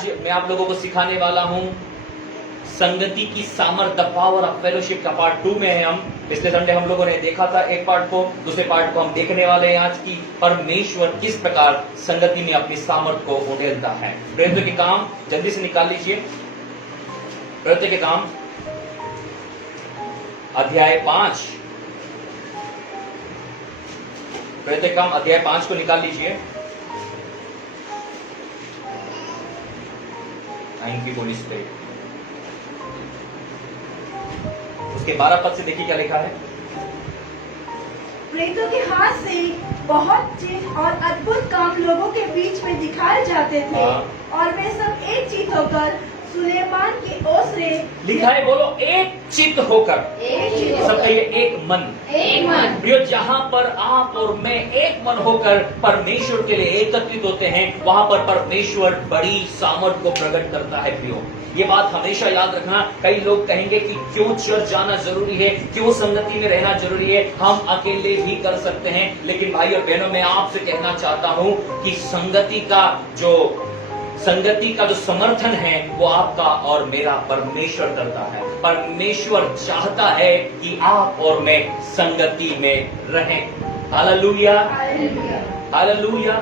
आज मैं आप लोगों को सिखाने वाला हूं संगति की सामर्थ, द पावर ऑफ फेलोशिप का पार्ट 2 में है हम। पिछले संडे हम लोगों ने देखा था एक पार्ट को, दूसरे पार्ट को हम देखने वाले हैं आज की परमेश्वर किस प्रकार संगति में अपनी सामर्थ को उड़ेलता है। प्रेरितों के काम जल्दी से निकाल लीजिए। प्रेरितों के काम अध्याय 5, प्रेरितों के काम अध्याय 5 को निकाल लीजिए। Thank you Holy spirit. उसके 12 पद से देखिए क्या लिखा है। प्रेतों के हाथ से बहुत चिन्ह और अद्भुत काम लोगों के बीच में दिखाए जाते थे और वे सब एक चित्त होकर सुलेमान के ओसरे लिखा है, बोलो एक चित्त होकर, सब कहिए एक मन। प्रियो, जहां पर आप और मैं एक मन होकर परमेश्वर के लिए एकत्रित होते हैं, वहां पर परमेश्वर बड़ी सामर्थ को प्रकट करता है। प्रियो, ये बात हमेशा याद रखना। कई लोग कहेंगे कि क्यों चर्च जाना जरूरी है, क्यों संगति में रहना जरूरी है, हम अकेले भी कर सकते हैं। लेकिन भाई और बहनों, मैं आपसे कहना चाहता हूं कि संगति का जो समर्थन है वो आपका और मेरा परमेश्वर करता है। परमेश्वर चाहता है कि आप और मैं संगति में रहें। Hallelujah, hallelujah,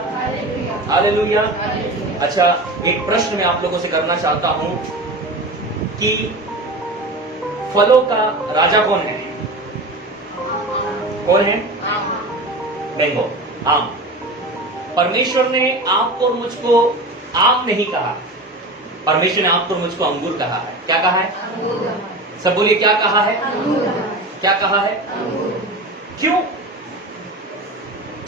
hallelujah. अच्छा, एक प्रश्न मैं आप लोगों से करना चाहता हूं कि फलों का राजा कौन है? कौन है? मैंगो, आम। परमेश्वर ने आपको और मुझको आम नहीं कहा, परमेश्वर ने आपको और मुझको अंगूर कहा है। क्या कहा है? सब बोलिए, क्या कहा है? क्या कहा है? क्यों?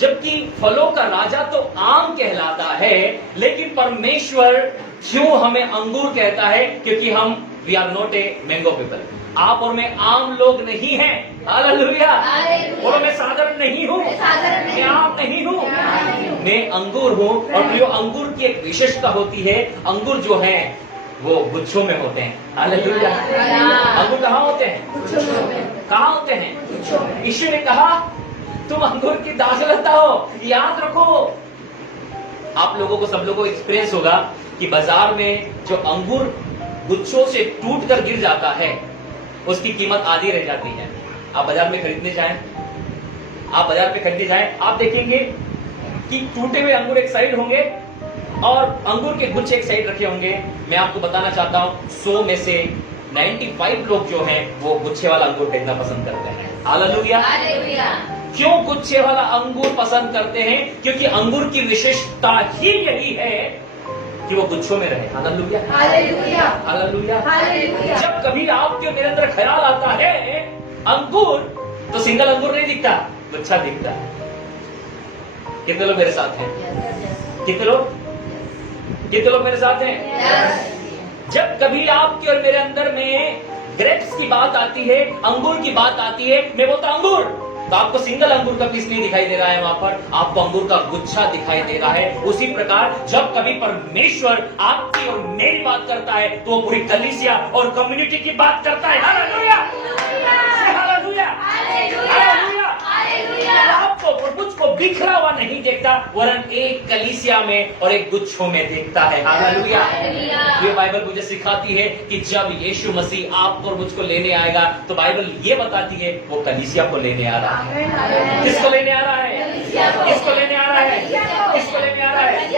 जबकि फलों का राजा तो आम कहलाता है, लेकिन परमेश्वर क्यों हमें अंगूर कहता है? क्योंकि हम we are not a mango people. आप और मैं आम लोग नहीं हैं। हालेलुया। बोलो, मैं साधारण नहीं हूँ, मैं आम नहीं हूँ, मैं अंगूर हूँ। और प्रियो, अंगूर की एक विशेषता होती है, अंगूर जो है वो गुच्छों में होते हैं। हालेलुया। अंगूर कहाँ होते हैं? कहाँ होते हैं? यीशु ने कहा तुम अंगूर की दाखलता हो। याद रखो, आप लोगों को, सब लोगों को एक्सपीरियंस होगा कि बाजार में जो अंगूर गुच्छों से टूट कर गिर जाता है उसकी कीमत आधी रह जाती है। आप बाजार में खरीदने जाएं, आप बाजार पे खरीदने जाएं, आप देखेंगे कि टूटे हुए अंगूर एक साइड होंगे और अंगूर के गुच्छे एक साइड रखे होंगे। मैं आपको बताना चाहता हूं, 100 में से 95 लोग जो हैं वो गुच्छे वाला अंगूर खरीदना पसंद करते हैं। हालेलुया। क्यों गुच्छे वाला अंगूर पसंद करते हैं? क्योंकि अंगूर की विशेषता ही यही है कि वो गुच्छों में रहे। Hallelujah, hallelujah, hallelujah. जब कभी आपके मेरे अंदर ख्याल आता है अंगूर, तो सिंगल अंगूर नहीं दिखता, गुच्छा दिखता है। कितने लोग मेरे साथ हैं? कितने लोग मेरे साथ हैं? जब कभी आपके और मेरे अंदर में ग्रेप्स की बात आती है, अंगूर की बात आती है, मैं बोलता अंगूर, तो आपको सिंगल अंगूर का पीस नहीं दिखाई दे रहा है, वहां पर आपको अंगूर का गुच्छा दिखाई दे रहा है। उसी प्रकार जब कभी परमेश्वर आपकी और मेरी बात करता है तो वो पूरी कलीसिया और कम्युनिटी की बात करता है। Hallelujah, hallelujah, hallelujah. आपको और मुझको बिखरा हुआ नहीं देखता, वरन एक कलीसिया में और एक गुच्छों में देखता है। हालेलुया। ये बाइबल मुझे सिखाती है कि जब यीशु मसीह आपको और मुझको लेने आएगा तो बाइबल ये बताती है वो कलीसिया को लेने आ रहा है। किसको लेने आ रहा है? किसको लेने आ रहा है? किसको लेने आ रहा है?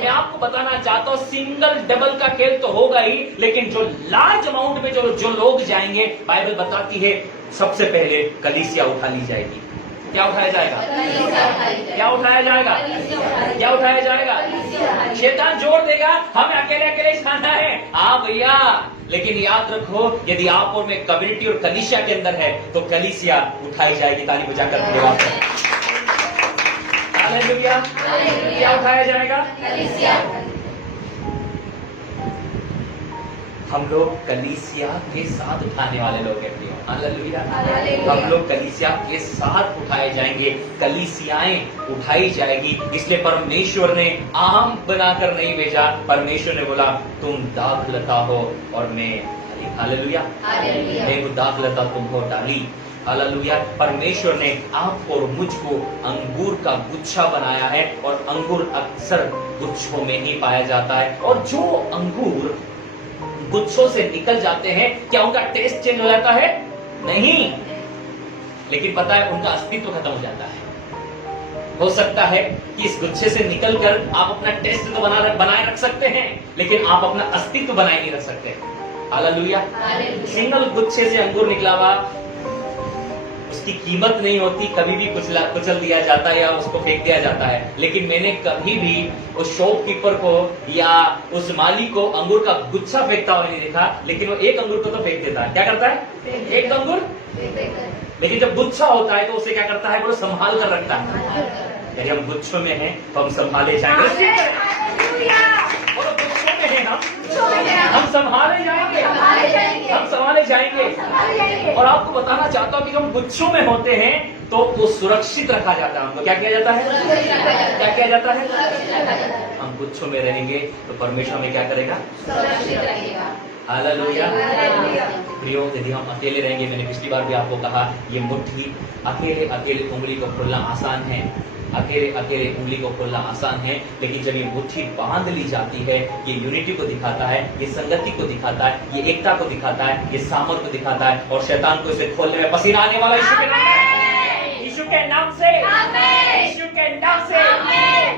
मैं आपको बताना चाहता हूँ, सिंगल डबल का खेल तो होगा ही, लेकिन जो लार्ज अमाउंट में जो लोग जाएंगे, बाइबल बताती है सबसे पहले कलीसिया उठा ली जाएगी। क्या उठाया जाएगा? क्या उठाया जाएगा? क्या उठाया जाएगा? शैतान जोर देगा हमें अकेले अकेले जाना है। हाँ भैया, लेकिन याद रखो, यदि आप और मैं कम्युनिटी और कलीसिया के अंदर है तो कलीसिया उठाई जाएगी। ताली बजाकर धन्यवाद। हालेलुया। क्या उठाया जाएगा? कलीसिया। हम लोग कलीसिया के साथ उठाने वाले लोग हैं। हालेलुया। हम लोग कलीसिया के साथ उठाए जाएंगे, कलीसियाएं उठाई जाएगी। इसलिए परमेश्वर ने आम बनाकर नहीं भेजा, परमेश्वर ने बोला तुम दाखलता हो और मैं, हालेलुया, मैं वो दाखलता तुम हो डाली। हालेलुया। परमेश्वर ने आपको और मुझको अंगूर का गुच्छा बनाया है और अंगूर अक्सर गुच्छों में ही पाया जाता है। और जो अंगूर गुच्छों से निकल जाते हैं, क्या उनका टेस्ट चेंज हो जाता है? नहीं, लेकिन पता है उनका अस्तित्व खत्म हो जाता है। हो सकता है कि इस गुच्छे से निकलकर आप अपना टेस्ट तो बनाए रख सकते हैं, लेकिन आप अपना अस्तित्व बनाए नहीं रख सकते। हालेलुया। सिंगल गुच्छे से अंगूर निकला हुआ, उसकी कीमत नहीं होती, कभी भी कुचल दिया जाता है या उसको फेंक दिया जाता है। लेकिन मैंने कभी भी उस शॉपकीपर को या उस माली को अंगूर का गुच्छा फेंकता हुआ नहीं देखा, लेकिन वो एक अंगूर को तो फेंक देता है। क्या करता है? एक अंगूर। लेकिन जब गुच्छा होता है तो उसे क्या करता है? वो संभाल कर रखता है। यदि हम गुच्छों में हैं तो हम संभाले जाएंगे। और गुच्छों में हैं हम संभाले जाएंगे, हम संभाले जाएंगे। और आपको बताना चाहता हूँ कि हम गुच्छों में होते हैं तो वो सुरक्षित रखा जाता है। हमको क्या किया जाता है? क्या किया जाता है? हम गुच्छों में रहेंगे तो परमेश्वर हमें क्या करेगा? सुरक्षित रखेगा। हालेलुया। प्रियो, यदि हम अकेले रहेंगे, मैंने पिछली बार भी आपको कहा, ये मुट्ठी अकेले अकेले उंगली को खोलना आसान है, अकेले अकेले उंगली को खोलना आसान है। लेकिन जब ये मुट्ठी बांध ली जाती है, ये यूनिटी को दिखाता है, ये संगति को दिखाता है, ये एकता को दिखाता है, ये सामर्थ को दिखाता है। और शैतान को इसे खोलने में पसीना आने वाला यीशु के नाम से, यीशु के नाम से, यीशु के नाम से।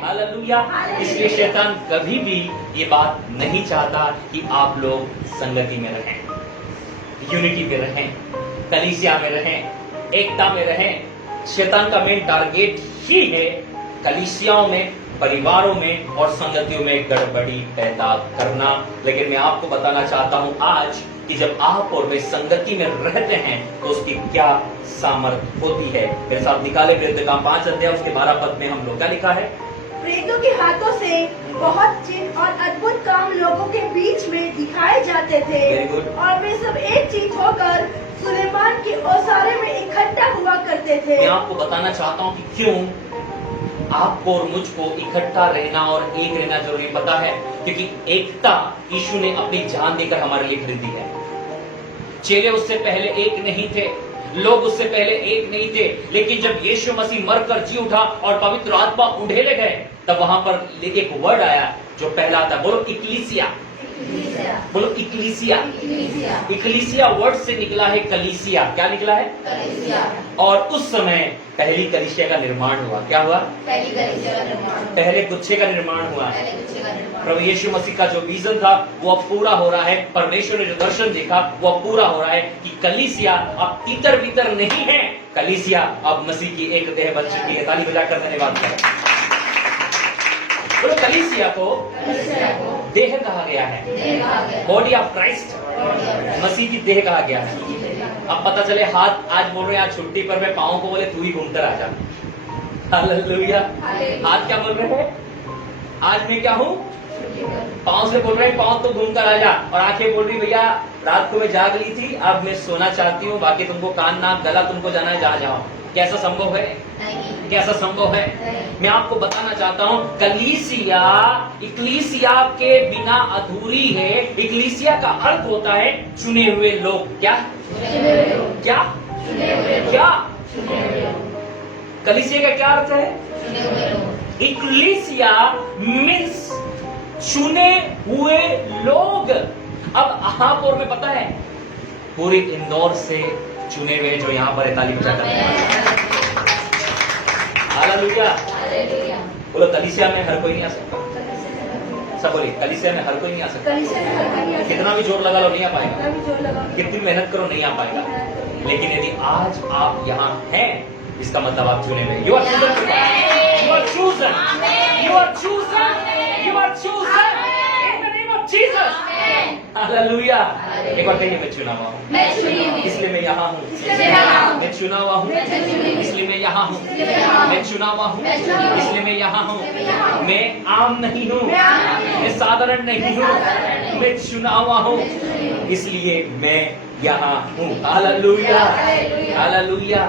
हालेलुया। इसलिए शैतान कभी भी ये बात नहीं चाहता कि आप लोग संगति में रहें, यूनिटी में रहें, कलीसिया में रहें, एकता में रहें। शैतान का मेन टारगेट ही है कलीसियाओं में, परिवारों में और संगतियों में गड़बड़ी पैदा करना। लेकिन मैं आपको बताना चाहता हूं आज कि जब आप और वे संगति में रहते हैं तो उसकी क्या सामर्थ होती है। मेरे साथ निकाले प्रेरित काम 5 अध्याय उसके 12 पद में हम लोग क्या लिखा है? प्रेरितों के हाथों से बहुत चिन्ह और अद्भुत काम लोगों के बीच में दिखाए जाते थे। Very good. और वे सब एक चीज होकर सुलेमान के ओसारे में इकट्ठा हुआ करते थे। मैं आपको बताना चाहता हूं कि क्यों आपको और मुझको इकट्ठा रहना और एक रहना जरूरी पता है, क्योंकि एकता यीशु ने अपनी जान देकर हमारे लिए खरीदी है। चेले उससे पहले एक नहीं थे, लोग उससे पहले एक नहीं थे, लेकिन जब यीशु मसीह मरकर जी उठा और पवित्र आत्मा उंडेले गए, तब वहां पर एक वर्ड आया जो पहला आता। बोलो इक्लीसिया, बोलो इक्लीसिया। इक्लीसिया वर्ड से निकला है कलीसिया। क्या निकला है? कलीसिया। और उस समय पहली कलीसिया का निर्माण हुआ। क्या हुआ? पहली कलीसिया का निर्माण। पहले गुच्छे का निर्माण हुआ। पहले गुच्छे का निर्माण। प्रभु यीशु मसीह का जो विजन था वो अब पूरा हो रहा है। परमेश्वर ने जो दर्शन देखा वो अब पूरा हो रहा है कि कलीसिया अब तीतर बीतर नहीं है, कलीसिया अब मसीह की एक देह बन चुकी है। ताली बजाकर धन्यवाद करें। बोलो कलीसिया को देह कहा गया है, बॉडी ऑफ क्राइस्ट, मसीह की देह कहा गया है। अब पता चले हाथ आज बोल रहे हैं आज छुट्टी पर, मैं पाँव को बोले तू ही घूमकर आ जा। हालेलुया। हाथ क्या बोल रहे हैं? आज मैं क्या हूँ? पाँव से बोल रहे हैं पाँव तो घूमकर आ जा, और आंखें बोल रही भैया रात को मैं जाग ली थी, अब मैं सोना चाहती हूँ, बाकी तुमको कान नाक गला तुमको जाना है, जा जाओ। कैसा संभव है? कैसा संभव है? मैं आपको बताना चाहता हूँ कलीसिया इक्लीसिया के बिना अधूरी है। इक्लीसिया का अर्थ होता है चुने हुए लोग। क्या? क्या? क्या? कलीसिया का क्या अर्थ है? इक्लीसिया मीन्स चुने हुए लोग। अब आप और मैं पता है पूरे इंदौर से चुने हुए जो यहाँ पर ताली बजा करते हैं। हालेलुया। बोलो कलीसिया में हर कोई नहीं आ सकता। सब बोलिए कलीसिया में हर कोई नहीं आ सकता। कितना भी जोर लगा लो नहीं आ पाएगा, कितनी मेहनत करो नहीं आ पाएगा। लेकिन यदि आज आप यहाँ हैं इसका मतलब आप चुने हुए। You are chosen, you are chosen, you are chosen, you are chosen in the name of Jesus. Hallelujah. एक बार कहिए मैं चुना हुआ हूँ, इसलिए मैं यहाँ हूँ। मैं चुना हुआ हूँ इसलिए मैं यहाँ हूँ। मैं चुना हुआ हूँ इसलिए मैं यहाँ हूँ। मैं आम नहीं हूँ, मैं साधारण नहीं हूँ, मैं चुना हुआ हूँ इसलिए मैं यहाँ हूँ। Hallelujah, hallelujah,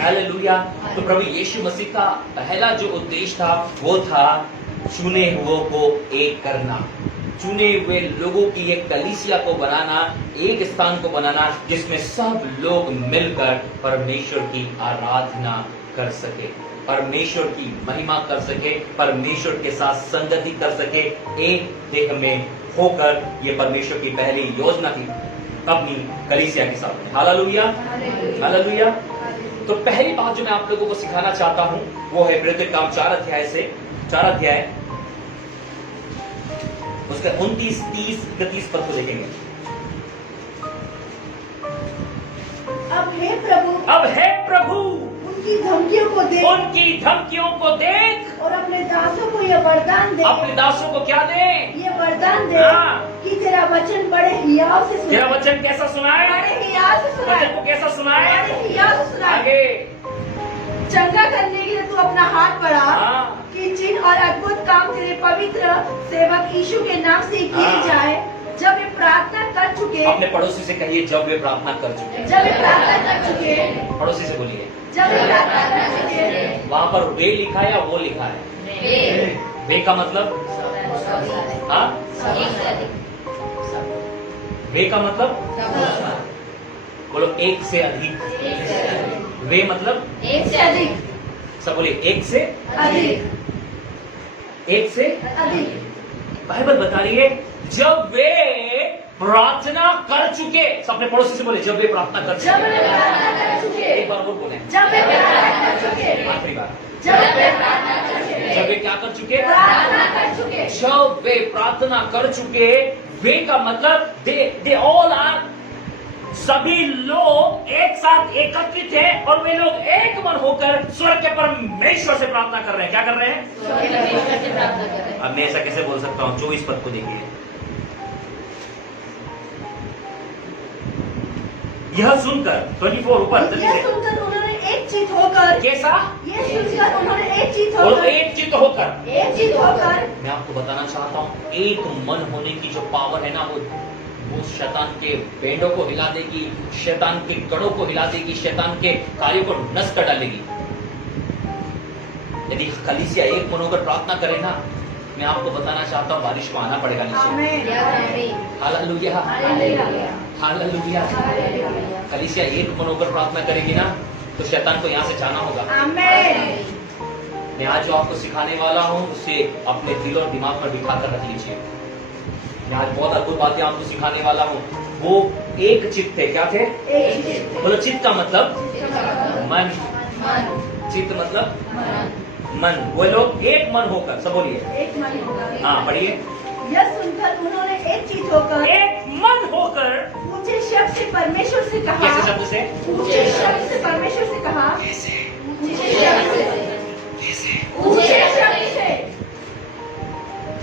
hallelujah. तो प्रभु यीशु मसीह का पहला जो उद्देश्य था वो था चुने हुओं को एक करना। चुने हुए लोगों की एक कलीसिया को बनाना, एक स्थान को बनाना जिसमें सब लोग मिलकर परमेश्वर की आराधना कर सके, परमेश्वर की महिमा कर सके, परमेश्वर के साथ संगति कर सके, एक देह में होकर। ये परमेश्वर की पहली योजना थी अपनी कलीसिया के साथ। Hallelujah, hallelujah. तो पहली बात जो मैं आप लोगों को सिखाना चाहता हूं वो है प्रेरित काम 4 अध्याय उसके 29, 30, 31 पद को देखेंगे। अब हे प्रभु उनकी धमकियों को देख और अपने दासों को यह वरदान दे, अपने दासों को क्या दे? ये वरदान दे हाँ। कि तेरा वचन बड़े हियाव से तेरा सुनाए, वचन कैसा सुनाए? बड़े हियाव से सुनाए, वचन को कैसा सुनाए? बड़े हियाव से सुनाए। आगे चंगा करने के लिए तू अपना हाथ बढ़ा हाँ। कि चिन्ह और अद्भुत काम तेरे पवित्र सेवक यीशु के नाम से किए हाँ। जाए। जब वे प्रार्थना कर चुके, अपने पड़ोसी से कहिए जब वे प्रार्थना कर चुके। जब वे प्रार्थना कर चुके, पड़ोसी से बोलिए। जब वे प्रार्थना कर चुके, वहां पर वे लिखा है या वो लिखा है? वे का मतलब हाँ, वे का मतलब बोलो एक से अधिक। वे मतलब एक से अधिक, सब बोलिए एक से अधिक, एक से। अधिक। बाइबल बता रही है जब वे प्रार्थना कर चुके। सबने पड़ोसी से बोले जब वे प्रार्थना कर जब वे चुके। प्रार्थना कर चुके, एक बार और बोले, जब वे प्रार्थना कर चुके, आखिरी बार, जब वे प्रार्थना कर चुके, जब वे क्या कर चुके? प्रार्थना कर चुके। जब वे प्रार्थना कर चुके, वे का मतलब दे ऑल आर, सभी लोग एक साथ एकत्रित हैं और वे लोग एक मन होकर स्वर्ग के परमेश्वर से प्रार्थना कर रहे हैं। क्या कर रहे हैं? परमेश्वर से प्रार्थना कर रहे हैं। अब मैं ऐसा कैसे बोल सकता हूं? 24 पद को देखिए। यह सुनकर 24 ऊपर जल्दी यह से। सुनकर उन्होंने एक चित होकर, कैसा? ये सुनकर उन्होंने एक चित बोलो होकर, एक चित्त होकर। एक चित होकर, मैं आपको बताना चाहता हूं एक मन होने की जो पावर है ना, वो शैतान के बेंडों को हिला देगी, शैतान के गढ़ों को हिला देगी, शैतान के कार्यों को नष्ट कर डालेगी। यदि कलीसिया एक मन होकर प्रार्थना करे ना, मैं आपको बताना चाहता हूं बारिश को आना पड़ेगा नीचे। आमीन, हालेलुया, हालेलुया, हालेलुया। हालेलुया, कलीसिया एक मन होकर प्रार्थना करेगी ना, तो शैतान को यहाँ से जाना होगा। आमीन। मैं आज जो आपको सिखाने वाला हूं उसे अपने दिल और दिमाग पर बिठा कर रख लीजिए। मैं आज बहुत अद्भुत बातें आपको सिखाने वाला हूं। वो एक चित्त थे। क्या थे? एक चित, बोलो चित्त का मतलब मन, मन, चित्त मतलब मन, मन। वो लोग एक मन होकर, सब बोलिए। एक मन होकर। हाँ पढ़िए। यह सुनकर उन्होंने एक चित होकर एक मन होकर ऊंचे शब्द से परमेश्वर से कहा, कैसे शब्द से? ऊंचे शब्द से परमेश्वर से कहा, कैसे? ऊंचे शब्द से, कैसे? ऊंचे शब्द से,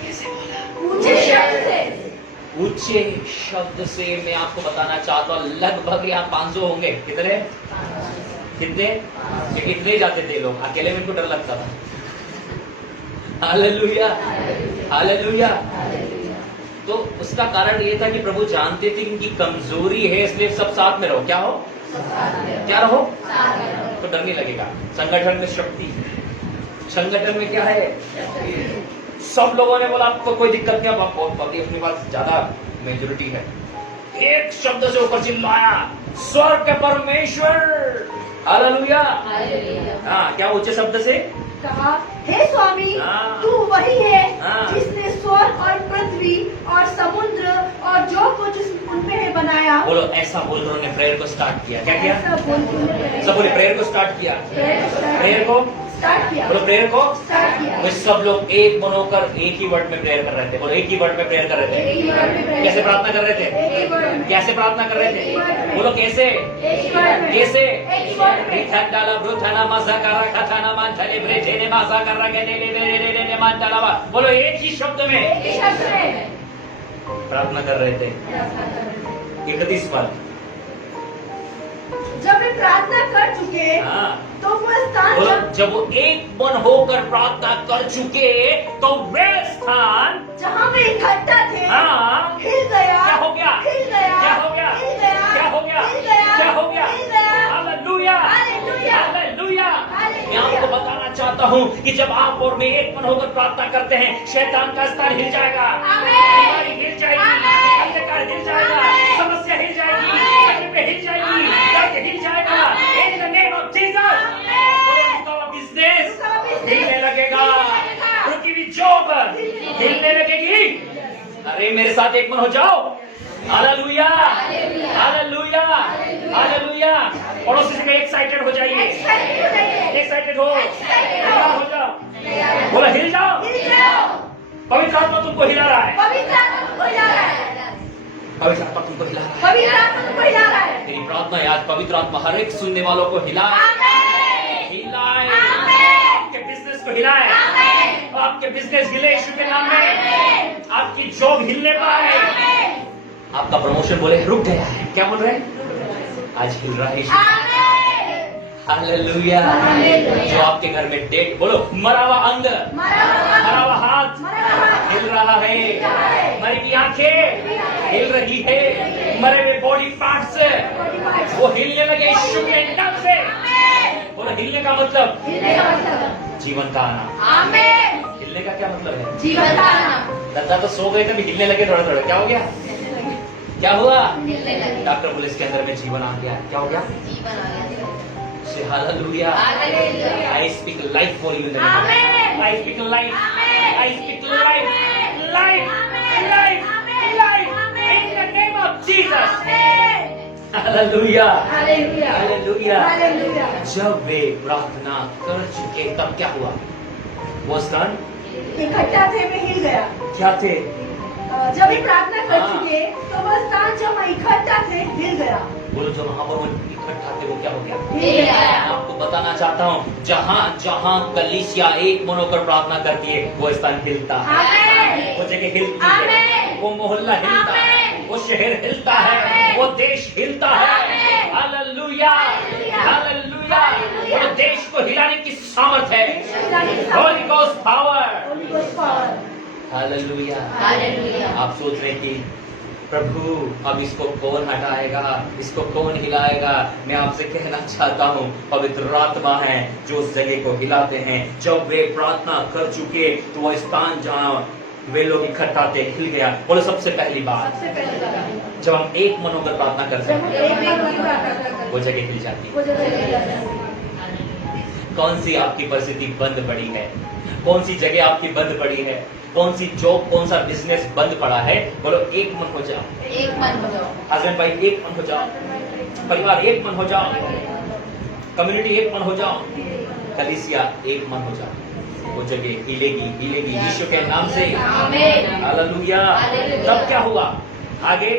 कैसे बोला? ऊंचे शब्द से। ऊंचे शब्द से मैं आपको बताना चाहता हूँ लगभग यहाँ 500 होंगे। कितने? कितने? ये कितने जाते थे लोग? अकेले में इनको डर लगता था। Hallelujah, hallelujah. तो उसका कारण ये था कि प्रभु जानते थे कि इनकी कमजोरी है, इसलिए सब साथ में रहो। क्या हो? क्या रहो? तो डर नहीं लगेगा। संगठन में शक्ति, संगठन में क्या है? सब लोगों ने बोला आपको कोई दिक्कत नहीं, अब अपने पास ज्यादा मेजोरिटी है। एक शब्द से ऊपर चिल्लाया स्वर्ग के परमेश्वर। हालेलुया। हाँ, क्या ऊंचे शब्द से कहा, हे स्वामी, हाँ। तू वही है हाँ। जिसने स्वर्ग और पृथ्वी और समुद्र और जो कुछ उनमें है बनाया। बोलो ऐसा बोलकर उन्होंने प्रेयर को स्टार्ट किया। क्या किया? ऐसा बोल के उन्होंने सब बोले प्रेयर को स्टार्ट किया। प्रेयर को स्टार्ट किया, बोलो प्रेयर को स्टार्ट किया। वे सब लोग एक मन होकर एक ही वर्ड में प्रेयर कर रहे थे। बोलो एक ही वर्ड में प्रेयर कर रहे एक ही वर्ड में थे। प्रेयर, कैसे प्रार्थना कर रहे थे? एक ही वर्ड में, कैसे प्रार्थना कर रहे एक ही वर्ड थे? में। बोलो कैसे? एक ही वर्ड में, कैसे? एक ही वर्ड में। रिथाडाला ब्रुथाना मासाकारा कथाना मानथले ब्रेजेने मासाकारा के ने मानतलावा। बोलो एक ही शब्द में एक ही शब्द में प्रार्थना कर रहे थे। 31 पद। जब वे प्रार्थना कर चुके, हाँ, तो वो स्थान बोलो जब वो एक मन होकर प्रार्थना कर चुके तो वे स्थान जहाँ वे इकट्ठा थे, हाँ हिल गया। क्या हो गया? हिल गया। क्या हो गया? हिल गया। क्या हो गया? हिल गया। क्या हो गया? हिल गया। Hallelujah, hallelujah. हालेलुया। हालेलुया। मैं आपको बताना चाहता हूँ कि जब आप और मैं एक मन होकर प्रार्थना करते हैं, शैतान का स्थान हिल जाएगा, आमीन। हमारी हिल जाएगा, समस्या हिल जाएगी, तकलीफें हिल जाएगी, दर्द हिल जाएगा। In the name of Jesus, रुका बिजनेस हिलने लगेगा, रुकी हुई जॉब हिलने लगेगी। अरे मेरे साथ एक मन हो जाओ। Hallelujah, hallelujah, hallelujah. पड़ोसी से एक्साइटेड हो जाइए, एक्साइटेड हो, तैयार हो जाओ, बोला हिल जाओ। पवित्र आत्मा तुमको हिला रहा है, पवित्र आत्मा तुमको हिला रहा है, पवित्र आत्मा तुमको हिला रहा है। पवित्र आत्मा तुमको हिला रहा है। तेरी प्रार्थना है आज पवित्र आत्मा हर एक सुनने वालों को हिलाए, आमीन, हिलाए, आमीन, आपके बिजनेस को हिलाए, आमीन, आपके बिजनेस हिले यीशु के नाम में, आमीन, आपकी जॉब हिलने पाए, आमीन, आपका प्रमोशन बोले रुक गया है, क्या बोल रहे हैं? आज हिल रहा है यीशु। आमीन। हालेलुया। हालेलुया। जो आपके घर में डेट बोलो मरा हुआ अंग, मरा हुआ हाथ हिल रहा है, मरी हुई आंखें हिल रही है, मरे हुए बॉडी पार्ट्स वो हिलने लगे यीशु के नाम से। बोलो हिलने का मतलब हिलने का मतलब जीवन का आना। आमीन, हिलने का क्या मतलब है? जीवन का आना। दादा तो सो गए थे, अभी हिलने लगे थोड़ा थोड़ा, क्या हो गया? क्या हुआ? हिलने लगे, डॉक्टर बोले इसके अंदर में जीवन आ गया, क्या हो गया? जीवन आ गया। Hallelujah. Hallelujah. I speak life for you in the name of Amen. Jesus. I speak life. Amen. I speak life. Amen. Life. Amen. Life. Amen. Life. Amen. In the name of Jesus. आमीन, Hallelujah. Hallelujah, Hallelujah. Hallelujah. जब वे प्रार्थना कर चुके तब क्या हुआ? वो स्थान इकट्ठा थे में हिल गया। क्या थे? जब ये प्रार्थना कर हाँ। चुके तो वह स्थान जब इकट्ठा थे हिल गया, बोलो जो वहां पर वो इकट्ठा थे वो क्या हो गया? हिल गया। मैं आपको बताना चाहता हूँ जहाँ जहाँ कलीसिया एक मन होकर प्रार्थना करती है वो स्थान हिलता है, आमीन, वो जगह हिलती है, आमीन। वो मोहल्ला हिलता है, आमीन। वो शहर हिलता है, आमीन। वो देश हिलता है। आमीन। Hallelujah, hallelujah. हालेलुया। हालेलुया। वो देश को हिलाने की सामर्थ है। Holi ghost power. Holy Ghost power। Hallelujah. Hallelujah. आप सोच रहे कि प्रभु अब इसको कौन हटाएगा, इसको कौन हिलाएगा? मैं आपसे कहना चाहता हूँ पवित्र आत्मा है जो उस जगह को हिलाते हैं। जब वे प्रार्थना कर चुके तो वो स्थान जहाँ वे लोग इकट्ठा थे हिल गया। बोलो सबसे पहली बात सबसे पहले बात, जब हम एक मन होकर प्रार्थना करते जब हम हैं एक मन होकर प्रार्थना करते हैं, वो जगह हिल जाती है। वो जगह हिल जाती है। कौन सी आपकी परिस्थिति बंद पड़ी है? कौन सी जगह आपकी बंद पड़ी है? कौन सी जॉब, कौन सा बिजनेस बंद पड़ा है? बोलो एक मन हो जाओ। एक मन हो जाओ, हस्बैंड भाई एक मन हो जाओ, परिवार एक मन हो जाओ, कम्युनिटी एक मन हो जाओ, कलीसिया एक मन हो जाओ। वो जगह हिलेगी, हिलेगी यीशु के नाम से। आमीन। हालेलुया। हालेलुया। तब क्या हुआ आगे?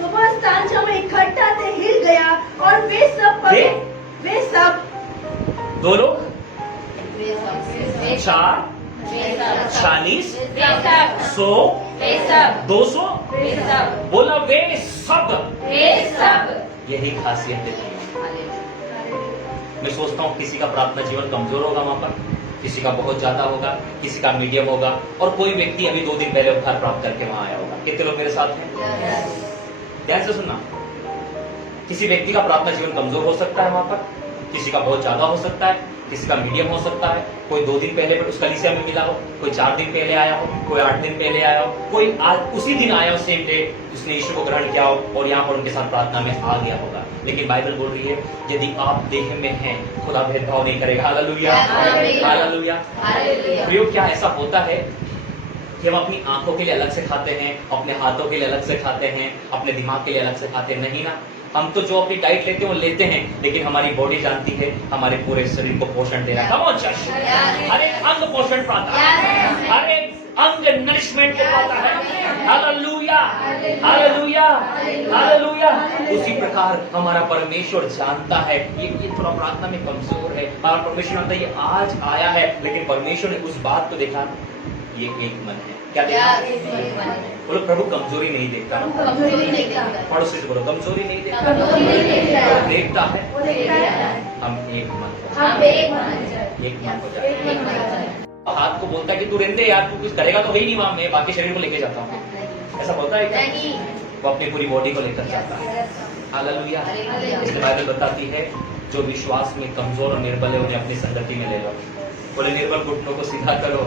तो वह स्थान जब इकट्ठा थे हिल गया और वे सब दो लोग, वे सब, 4, वे सब, 40, वे सब, 100, वे सब, 200, वे सब, बोला वे सब। वे सब। यही खासियत है। हालेलुया। मैं सोचता हूँ किसी का प्रार्थना जीवन कमजोर होगा वहां पर, किसी का बहुत ज्यादा होगा, किसी का मीडियम होगा, और कोई व्यक्ति अभी 2 दिन पहले उद्धार प्राप्त करके वहां आया होगा। कितने लोग मेरे साथ हैं? ध्यान से सुनना। किसी व्यक्ति का प्रार्थना जीवन कमजोर हो सकता है वहां पर, किसी का बहुत ज्यादा हो सकता है, किसी का मीडियम हो सकता है। कोई 2 दिन पहले उस कलीसिया में मिला हो, कोई 4 दिन पहले आया हो, कोई 8 दिन पहले आया हो, कोई आज उसी दिन आया हो, सेम डे उसने यीशु को ग्रहण किया हो और यहाँ पर उनके साथ प्रार्थना में आ गया होगा। लेकिन बाइबल बोल रही है यदि आप देह में हैं खुदा भेदभाव नहीं करेगा। Hallelujah, hallelujah. हालेलुया। प्रयोग क्या ऐसा होता है कि हम अपनी आंखों के लिए अलग से खाते हैं, अपने हाथों के लिए अलग से खाते हैं, अपने दिमाग के लिए अलग से खाते हैं? नहीं ना, हम तो जो अपनी डाइट लेते हैं वो लेते हैं, लेकिन हमारी बॉडी जानती है हमारे पूरे शरीर को पोषण देना। कम ऑन चर्च, हर एक अंग पोषण पाता है, हर एक अंग नरिशमेंट को पाता है। Hallelujah, hallelujah, hallelujah. उसी प्रकार हमारा परमेश्वर जानता है ये थोड़ा प्रार्थना में कमजोर है, हमारा परमेश्वर जानता है ये आज आया है, लेकिन परमेश्वर ने उस बात को देखा, ये एक मन है। क्या देखा? बोलो प्रभु कमजोरी नहीं देखता। कमजोरी नहीं देखता। पड़ोसी से बोलो कमजोरी नहीं देखता, कमजोरी नहीं देखता। वो देखता है वो देखता है। हम एक मन हो हम एक मन हो जाए। एक मन हो जाए। एक मन हो जाए। हाथ को बोलता है कि तू रहने दे यार, तू कुछ करेगा तो वही नहीं, वहां मैं बाकी शरीर को लेके जाता हूँ। ऐसा बोलता है क्या? नहीं। वो अपनी पूरी बॉडी को लेकर जाता है। हालेलुया। हालेलुया। इसलिए बाइबल बताती है जो विश्वास में कमजोर और निर्बल है उन्हें अपनी संगति में ले लो। बोले निर्बल घुटनों को सीधा करो,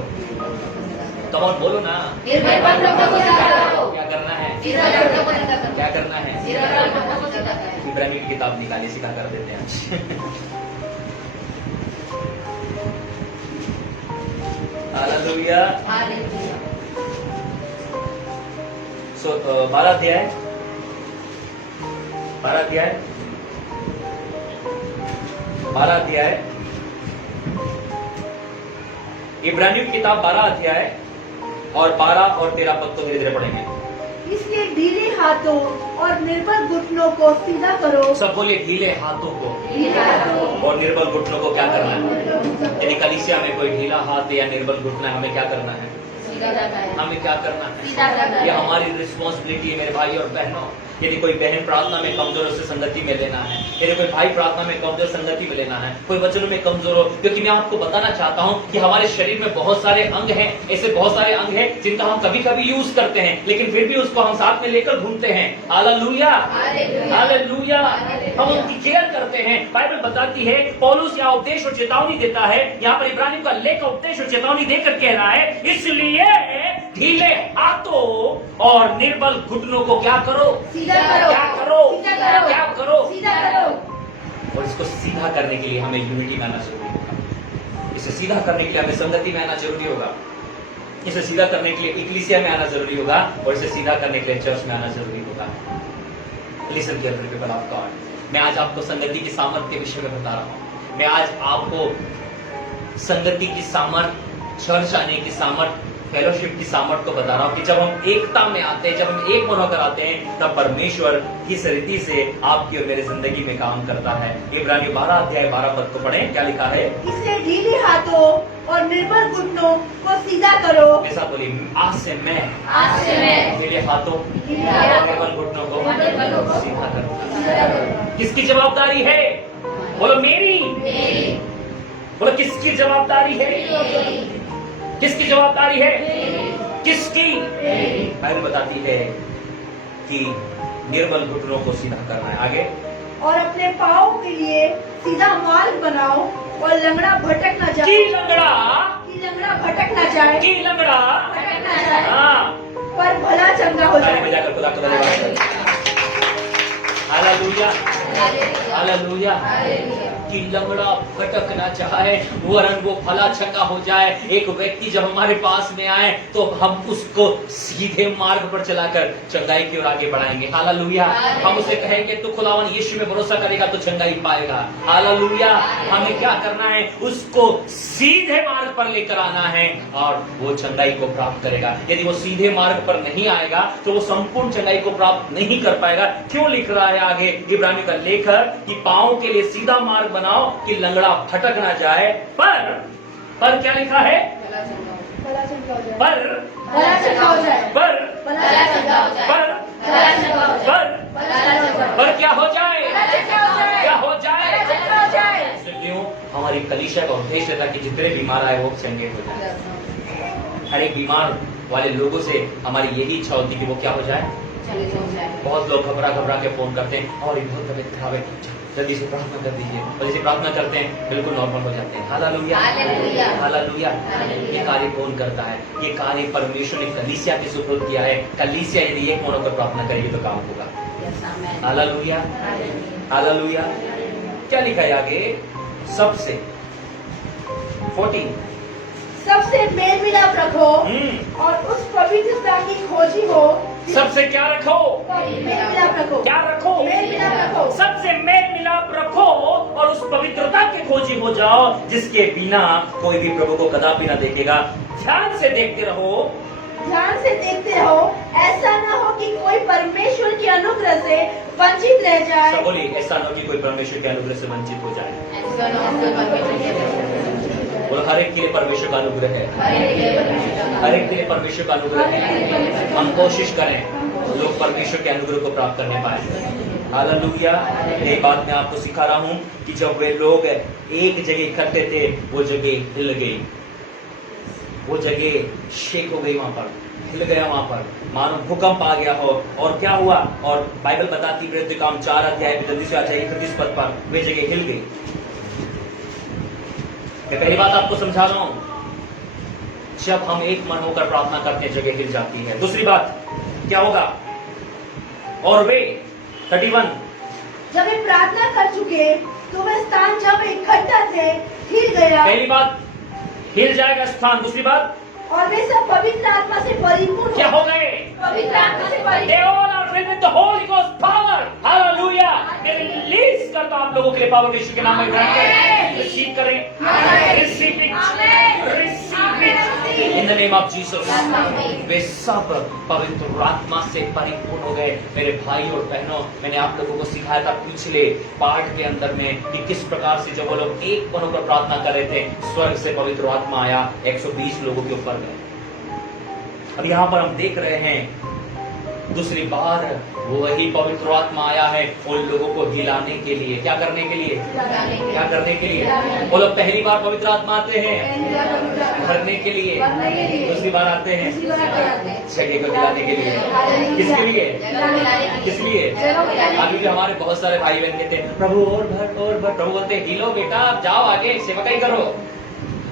कम ऑन बोलो ना, निर्भय बंधुओं को सीधा करो। क्या करना है, सीधा बंधुओं को सीधा करो। क्या करना है। निर्भय बंधुओं को सीधा करो। इब्रानी की किताब निकाली, सिखा कर देते हैं आज। हालेलुया। हालेलुया। 12 अध्याय 12 अध्याय इब्रानियों की किताब 12 अध्याय और 12 और 13 पद को धीरे धीरे पढ़ेंगे। इसलिए ढीले हाथों और निर्बल घुटनों को सीधा करो। सब बोले ढीले हाथों को ढीले हाथों और निर्बल घुटनों को क्या करना है। यदि कलीसिया में कोई ढीला हाथ या निर्बल घुटना है, हमें क्या करना है, सीधा करना है। हमें क्या करना है। सीधा करना है। ये हमारी रिस्पॉन्सिबिलिटी है मेरे भाई और बहनों। यदि कोई बहन प्रार्थना में कमजोर है, उससे संगति में लेना है। यदि कोई भाई प्रार्थना में कमजोर, संगति में लेना है। कोई वचनों में कमजोर हो, क्योंकि मैं आपको बताना चाहता हूं कि हमारे शरीर में बहुत सारे अंग हैं, ऐसे बहुत सारे अंग हैं जिनका हम कभी कभी यूज करते हैं, लेकिन फिर भी उसको हम साथ में लेकर घूमते हैं। Hallelujah, hallelujah. हम उनकी केयर करते हैं। बाइबल बताती है, पौलुस यहाँ उपदेश और चेतावनी देता है। यहाँ पर इब्रानियों का लेख उपदेश और चेतावनी देकर कह रहा है, इसलिए ढीले हाथों और निर्बल घुटनों को क्या करो, सीधा करो। क्या करो, सीधा करो। क्या करो। सीधा करो। और इसको सीधा करने के लिए हमें यूनिटी में आना जरूरी होगा। इसे सीधा करने के लिए हमें संगति में आना जरूरी होगा। इसे सीधा करने के लिए इक्लीसिया में आना जरूरी होगा, और इसे सीधा करने के लिए चर्च में आना जरूरी होगा। Listen carefully people of God. मैं आज आपको संगति की सामर्थ्य के विषय में बता रहा हूं। मैं आज आपको संगति की सामर्थ, चर्च आने की सामर्थ, फेलोशिप की सामर्थ को बता रहा हूं कि जब हम एकता में आते हैं, जब हम एक मन होकर आते हैं, तब परमेश्वर किस रीति से आपकी और मेरी जिंदगी में काम करता है। इब्रानियों 12 अध्याय 12 पद को पढ़ें, क्या लिखा है। इसलिए ढीले हाथों और निर्बल घुटनों को सीधा करो। ऐसा बोली, आज से मैं ढीले हाथों ढीले और हाथों निर्बल घुटनों को और निर्बल घुटनों को सीधा करूंगा। सीधा करो। किसकी जवाबदारी है, बोलो मेरी। बोलो किसकी जवाबदारी है, किसकी जवाबदारी है, किसकी। बाइबल बताती है कि निर्बल घुटनों को सीधा करना है। आगे, और अपने पाँव के लिए सीधा मार्ग बनाओ और लंगड़ा भटक न जाए। की लंगड़ा, कि लंगड़ा भटक न जाए। की लंगड़ा, भटक न जाए, हाँ। पर भला चंगा हो ताली जाए। बजाकर खुदा को धन्यवाद करें। Hallelujah, hallelujah. कि लंगड़ा भटक ना चाहे, वरन वो भला चंगा हो जाए। एक व्यक्ति जब हमारे पास में आए तो हम उसको सीधे मार्ग पर चलाकर चंगाई की ओर आगे बढ़ाएंगे। हालेलुया। हम उसे कहेंगे तू खुदावन यीशु में भरोसा करेगा तो चंगाई पाएगा। हालेलुया। हमें क्या करना है, उसको सीधे मार्ग पर लेकर आना है और वो चंगाई को प्राप्त करेगा। यदि वो सीधे मार्ग पर नहीं आएगा तो वो संपूर्ण चंगाई को प्राप्त नहीं कर पाएगा। क्यों लिख रहा है आगे इब्रानियों का लेखक कि पांव के लिए सीधा मार्ग बनाओ कि लंगड़ा भटक ना जाए। पर क्या लिखा है, भला चंगा हो जाए। पर भला चंगा हो जाए। पर भला चंगा हो जाए। पर भला चंगा हो जाए। पर भला चंगा हो जाए। पर क्या हो जाए, भला चंगा हो जाए। क्या हो जाए। भला चंगा हो जाए। क्यों हमारी कलीसिया का उद्देश्य था कि जितने बीमार आए वो चंगे हो जाए। हर एक बीमार वाले लोगों से हमारी यही इच्छा होती कि वो क्या हो जाए। बहुत लोग घबरा के फोन करते हैं, और ये बहुत तबीयत खराब है, जल्दी से प्रार्थना कर दीजिए। और जैसे प्रार्थना करते हैं बिल्कुल नॉर्मल हो जाते हैं। Hallelujah, hallelujah, hallelujah. हालेलुया। ये कार्य कौन करता है, ये कार्य परमेश्वर ने कलीसिया के सुपुर्द किया है। कलीसिया यदि एक मन होकर प्रार्थना करेगी तो काम होगा। Hallelujah, hallelujah. क्या लिखा है आगे, सबसे 14 सबसे मेल मिलाप रखो और उस पवित्रता की खोजी हो। सबसे क्या रखो, मेल मिलाप रखो। क्या रखो, मेल मिलाप रखो। सबसे मेल मिलाप रखो और उस पवित्रता के खोजी हो जाओ जिसके बिना कोई भी प्रभु को कदापि ना देखेगा। ध्यान से देखते रहो, ध्यान से देखते रहो, ऐसा ना हो कि कोई परमेश्वर के अनुग्रह से वंचित रह जाए। सब बोलिए, ऐसा ना हो कि कोई परमेश्वर के अनुग्रह से वंचित हो जाए। बोलो, हर एक के लिए परमेश्वर का अनुग्रह है, हर एक के लिए परमेश्वर का अनुग्रह है। हम कोशिश करें लोग परमेश्वर के अनुग्रह को प्राप्त करने पाए। हालेलुया। एक बात मैं आपको सिखा रहा हूं कि जब वे लोग एक जगह इकट्ठे थे, वो जगह हिल गई, वो जगह शेक हो गई, वहां पर हिल गया, वहां पर मानो भूकंप आ गया हो। और क्या हुआ, और बाइबल बताती है काम 4 अध्याय 31 पद पर वे जगह हिल गई। मैं पहली बात आपको समझा रहा हूं, जब हम एक मन होकर प्रार्थना करते हैं जगह हिल जाती है। दूसरी बात क्या होगा? और वे 31 जब वे प्रार्थना कर चुके तो वह स्थान जब वे इकट्ठा थे हिल गया पहली बात हिल जाएगा स्थान। दूसरी बात और वे सब पवित्र आत्मा से परिपूर्ण क्या हो गए? पवित्र आत्मा से They परिपूर्ण all are filled with the Holy Ghost power. Hallelujah. मैं रिलीज करता हूं आप लोगों के लिए पावर यीशु के नाम में ग्रहण करें, रिसीव करें, receive it, receive it in the name of Jesus. वे सब पवित्र आत्मा से परिपूर्ण हो गए। मेरे भाई और बहनों, मैंने आप लोगों को सिखाया था पिछले पाठ के अंदर में कि किस प्रकार से जब वो लोग एक मन होकर प्रार्थना कर रहे थे, स्वर्ग से पवित्र आत्मा आया, 120 लोगों के ऊपर गए। अब यहाँ पर हम देख रहे हैं दूसरी बार वही पवित्र आत्मा आया है उन लोगों को हिलाने के लिए। क्या करने के लिए? क्या करने के लिए? वो लोग पहली बार पवित्र आत्मा आते हैं भरने के लिए, दूसरी बार आते हैं जगह को हिलाने के लिए। किसके लिए? किस लिए? अभी भी हमारे बहुत सारे भाई बहन कहते हैं प्रभु और भर। प्रभु बोलते हैं हिलो बेटा, आप जाओ आगे सेवकाई करो।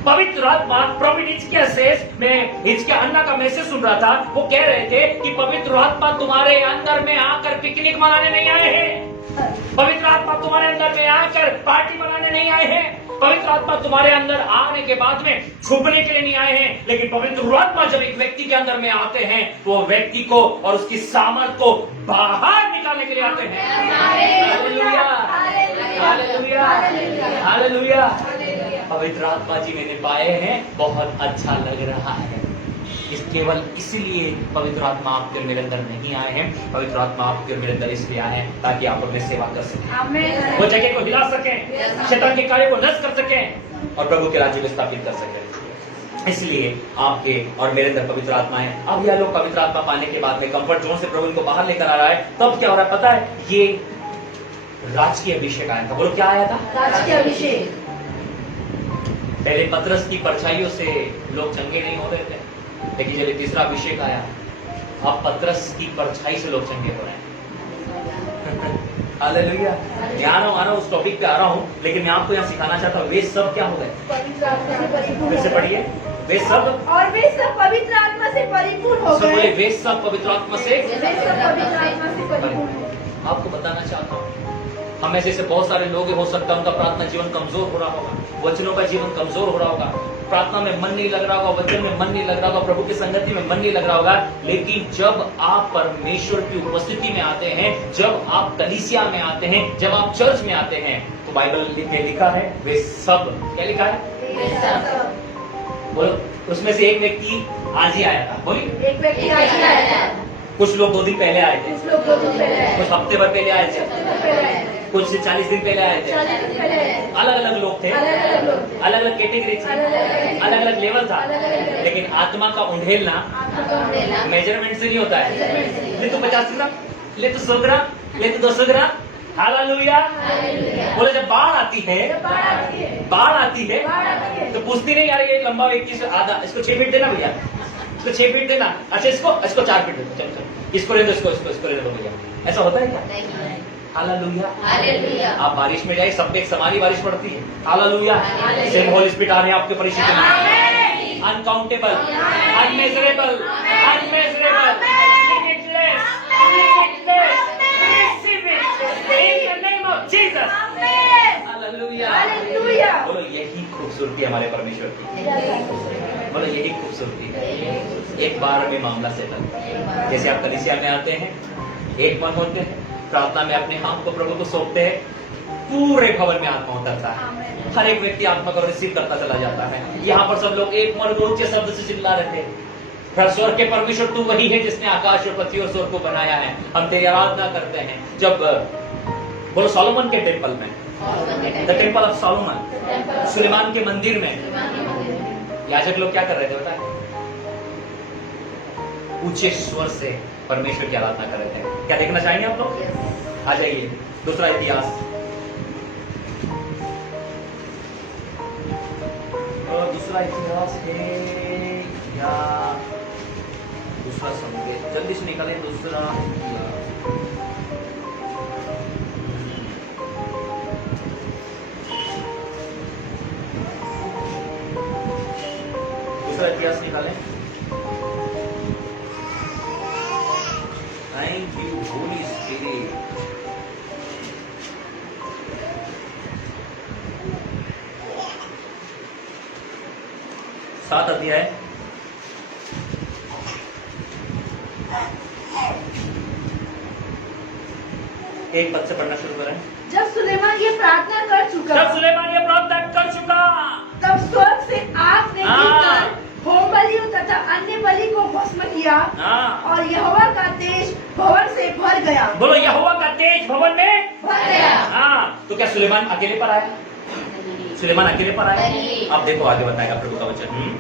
पवित्र आत्मा प्रॉफिट हिजकिय्याह में हिजकिय्याह अन्ना का मैसेज सुन रहा था। वो कह रहे थे कि पवित्र आत्मा तुम्हारे अंदर में आकर पिकनिक मनाने नहीं आए हैं। पवित्र आत्मा तुम्हारे अंदर में आकर पार्टी मनाने नहीं आए हैं। पवित्र आत्मा तुम्हारे अंदर आने के बाद में छुपने के लिए नहीं आए हैं। लेकिन पवित्र आत्मा जब एक व्यक्ति के अंदर में आते हैं तो वो व्यक्ति को और उसकी सामर्थ को बाहर निकालने के लिए आते हैं। Hallelujah, hallelujah, hallelujah. पवित्र आत्मा जी मैंने पाए हैं, बहुत अच्छा लग रहा है। इस केवल इसलिए पवित्र आत्मा आपके और मेरे अंदर नहीं आए हैं। पवित्र आत्मा आपके और मेरे अंदर इसलिए आए हैं ताकि आप अपने सेवा कर सकें, वो जगह को हिला सकें, शैतान के कार्य को नष्ट कर सकें और प्रभु के राज्य को स्थापित कर सकें। इसलिए आपके और मेरे अंदर पवित्र आत्मा है। अब यह लोग पवित्र आत्मा पाने के बाद में कंफर्ट जोन से प्रभु इनको बाहर लेकर आ रहा है। तब क्या हो रहा है पता है? ये राजकीय अभिषेक आया था। बोलो क्या आया था? राजकीय अभिषेक। पहले पतरस की परछाइयों से लोग चंगे नहीं हो रहे थे, लेकिन जब तीसरा अभिषेक आया अब पतरस की परछाई से लोग चंगे हो रहे हैं। हालेलुया। मैं आ रहा हूँ उस टॉपिक पे आ रहा हूँ, लेकिन मैं आपको यहाँ सिखाना चाहता हूँ वे सब क्या हो गए? पवित्र आत्मा से परिपूर्ण फिर से हो गए। पढ़िए। वे सब और वे सब पवित्र आत्मा से परिपूर्ण हो सब बोले गए। वे सब पवित्र आत्मा से। वे सब पवित्र आत्मा से परिपूर्ण हो गए। आपको बताना चाहता हूँ हम ऐसे बहुत सारे लोग हो सकता है उनका प्रार्थना जीवन कमजोर हो रहा होगा, वचनों का जीवन कमजोर हो रहा होगा, प्रार्थना में मन नहीं लग रहा होगा, वचन में मन नहीं लग रहा होगा, प्रभु की संगति में मन नहीं लग रहा होगा। लेकिन जब आप परमेश्वर की उपस्थिति में आते हैं, जब आप कलीसिया में आते हैं, जब आप चर्च में आते हैं, तो बाइबल में लिखा है वे सब। क्या लिखा है? बोलो। उसमें से एक व्यक्ति आज ही आया था। बोलिए। एक व्यक्ति आज ही आया था। कुछ लोग 2 दिन पहले आए थे, कुछ लोग 2 दिन पहले आए थे। कुछ हफ्ते भर पहले आए थे, कुछ 40 दिन पहले आए थे। 40 दिन पहले आए थे। अलग अलग लोग थे, अलग-अलग लोग थे। अलग अलग कैटेगरी थी, अलग अलग लेवल था। लेकिन आत्मा का उंडेलना मेजरमेंट से नहीं होता है। ले तो 50 ग्राम, ले तो 100 ग्राम, ले तो 200 ग्राम। हालेलुया। बोले जब बाढ़ आती है, बाढ़ आती है तो पूछती नहीं यार ये लंबा व्यक्ति से आधा, इसको 6 फीट देना भैया, इसको 6 फीट देना, अच्छा इसको 4 फीट देना, चलो इसको ले दो, इसको ले दो भैया। ऐसा होता है क्या? हालेलुया। आप बारिश में जाए, सब पे एक समानी बारिश पड़ती है। हालेलुया। सेम होली स्पिरिट आ रहे हैं आपके परिचित में। Uncountable, unmeasurable, limitless, receive it in the name of Jesus. Hallelujah. बोलो यही खूबसूरती हमारे परमेश्वर की। बोलो यही खूबसूरती है। एक बार में मामला सेटल। जैसे आप कलीसिया में आते हैं, एक मन होते हैं, प्रार्थना में अपने आप को प्रभु को सौंपते हैं, पूरे भवन में आत्मा उतरता है, हर एक व्यक्ति आत्मा को रिसीव करता चला जाता है। यहाँ पर सब लोग एक मन ऊंचे शब्द से चिल्ला रहे थे, स्वर्ग के परमेश्वर तू वही है जिसने आकाश और पृथ्वी और स्वर्ग को बनाया है, हम तेरी आराधना करते हैं। जब बोलो सोलोमन के टेम्पल में, द टेम्पल ऑफ सोलोमन, सुलेमान के मंदिर में याजक लोग क्या कर रहे थे बताएं? ऊंचे स्वर से परमेश्वर की आराधना कर रहे थे। क्या देखना चाहेंगे आप लोग? आ जाइए। दूसरा इतिहास, दूसरा इतिहास है या दूसरा संकेत, जल्दी से निकालें। दूसरा दूसरा इतिहास निकालें। Thank you Holy spirit. सात अध्याय, एक पद से पढ़ना शुरू करें। जब सुलेमान ये प्रार्थना कर चुका, जब सुलेमान ये प्रार्थना कर चुका, तब स्वर्ग से आग ने हाँ। गिरकर होम बलियों तथा अन्य बलि को भस्म किया हाँ, और यहोवा का तेज भवन से भर गया। बोलो यहोवा का तेज भवन में भर गया। हाँ। तो क्या सुलेमान अकेले पर आया? सुलेमान अकेले पर आया? नहीं। अब देखो आगे बताएगा प्रभु का वचन।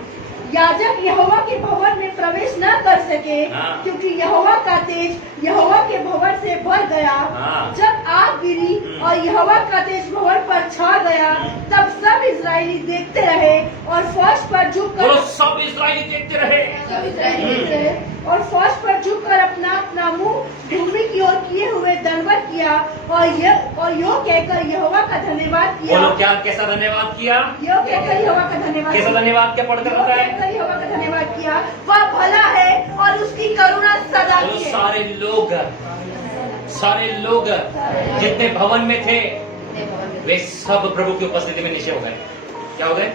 याजक यहोवा के भवन में प्रवेश न कर सके, हाँ। क्योंकि यहोवा का तेज यहोवा के भवन से भर गया। हाँ। जब आग गिरी और यहोवा का तेज भवन पर छा गया, तब सब इस्राएली देखते रहे और फर्श पर झुककर बोलो सब इस्राएली देखते रहे। सब इस्राएली और फर्श पर झुककर अपना अपना मुंह भूमि की ओर किए हुए दंडवत किया और यो कहकर यहोवा का धन्यवाद किया। बोलो क्या, कैसा धन्यवाद किया? यो कहकर यहोवा का धन्यवाद कैसा धन्यवाद क्या पढ़कर यो बताए? कहकर यहोवा का धन्यवाद किया। वह भला है और उसकी करुणा सदा बोलो की है। सारे लोग जितने भवन में थे वे सब प्रभु की उपस्थिति में नीचे हो गए। क्या हो गए?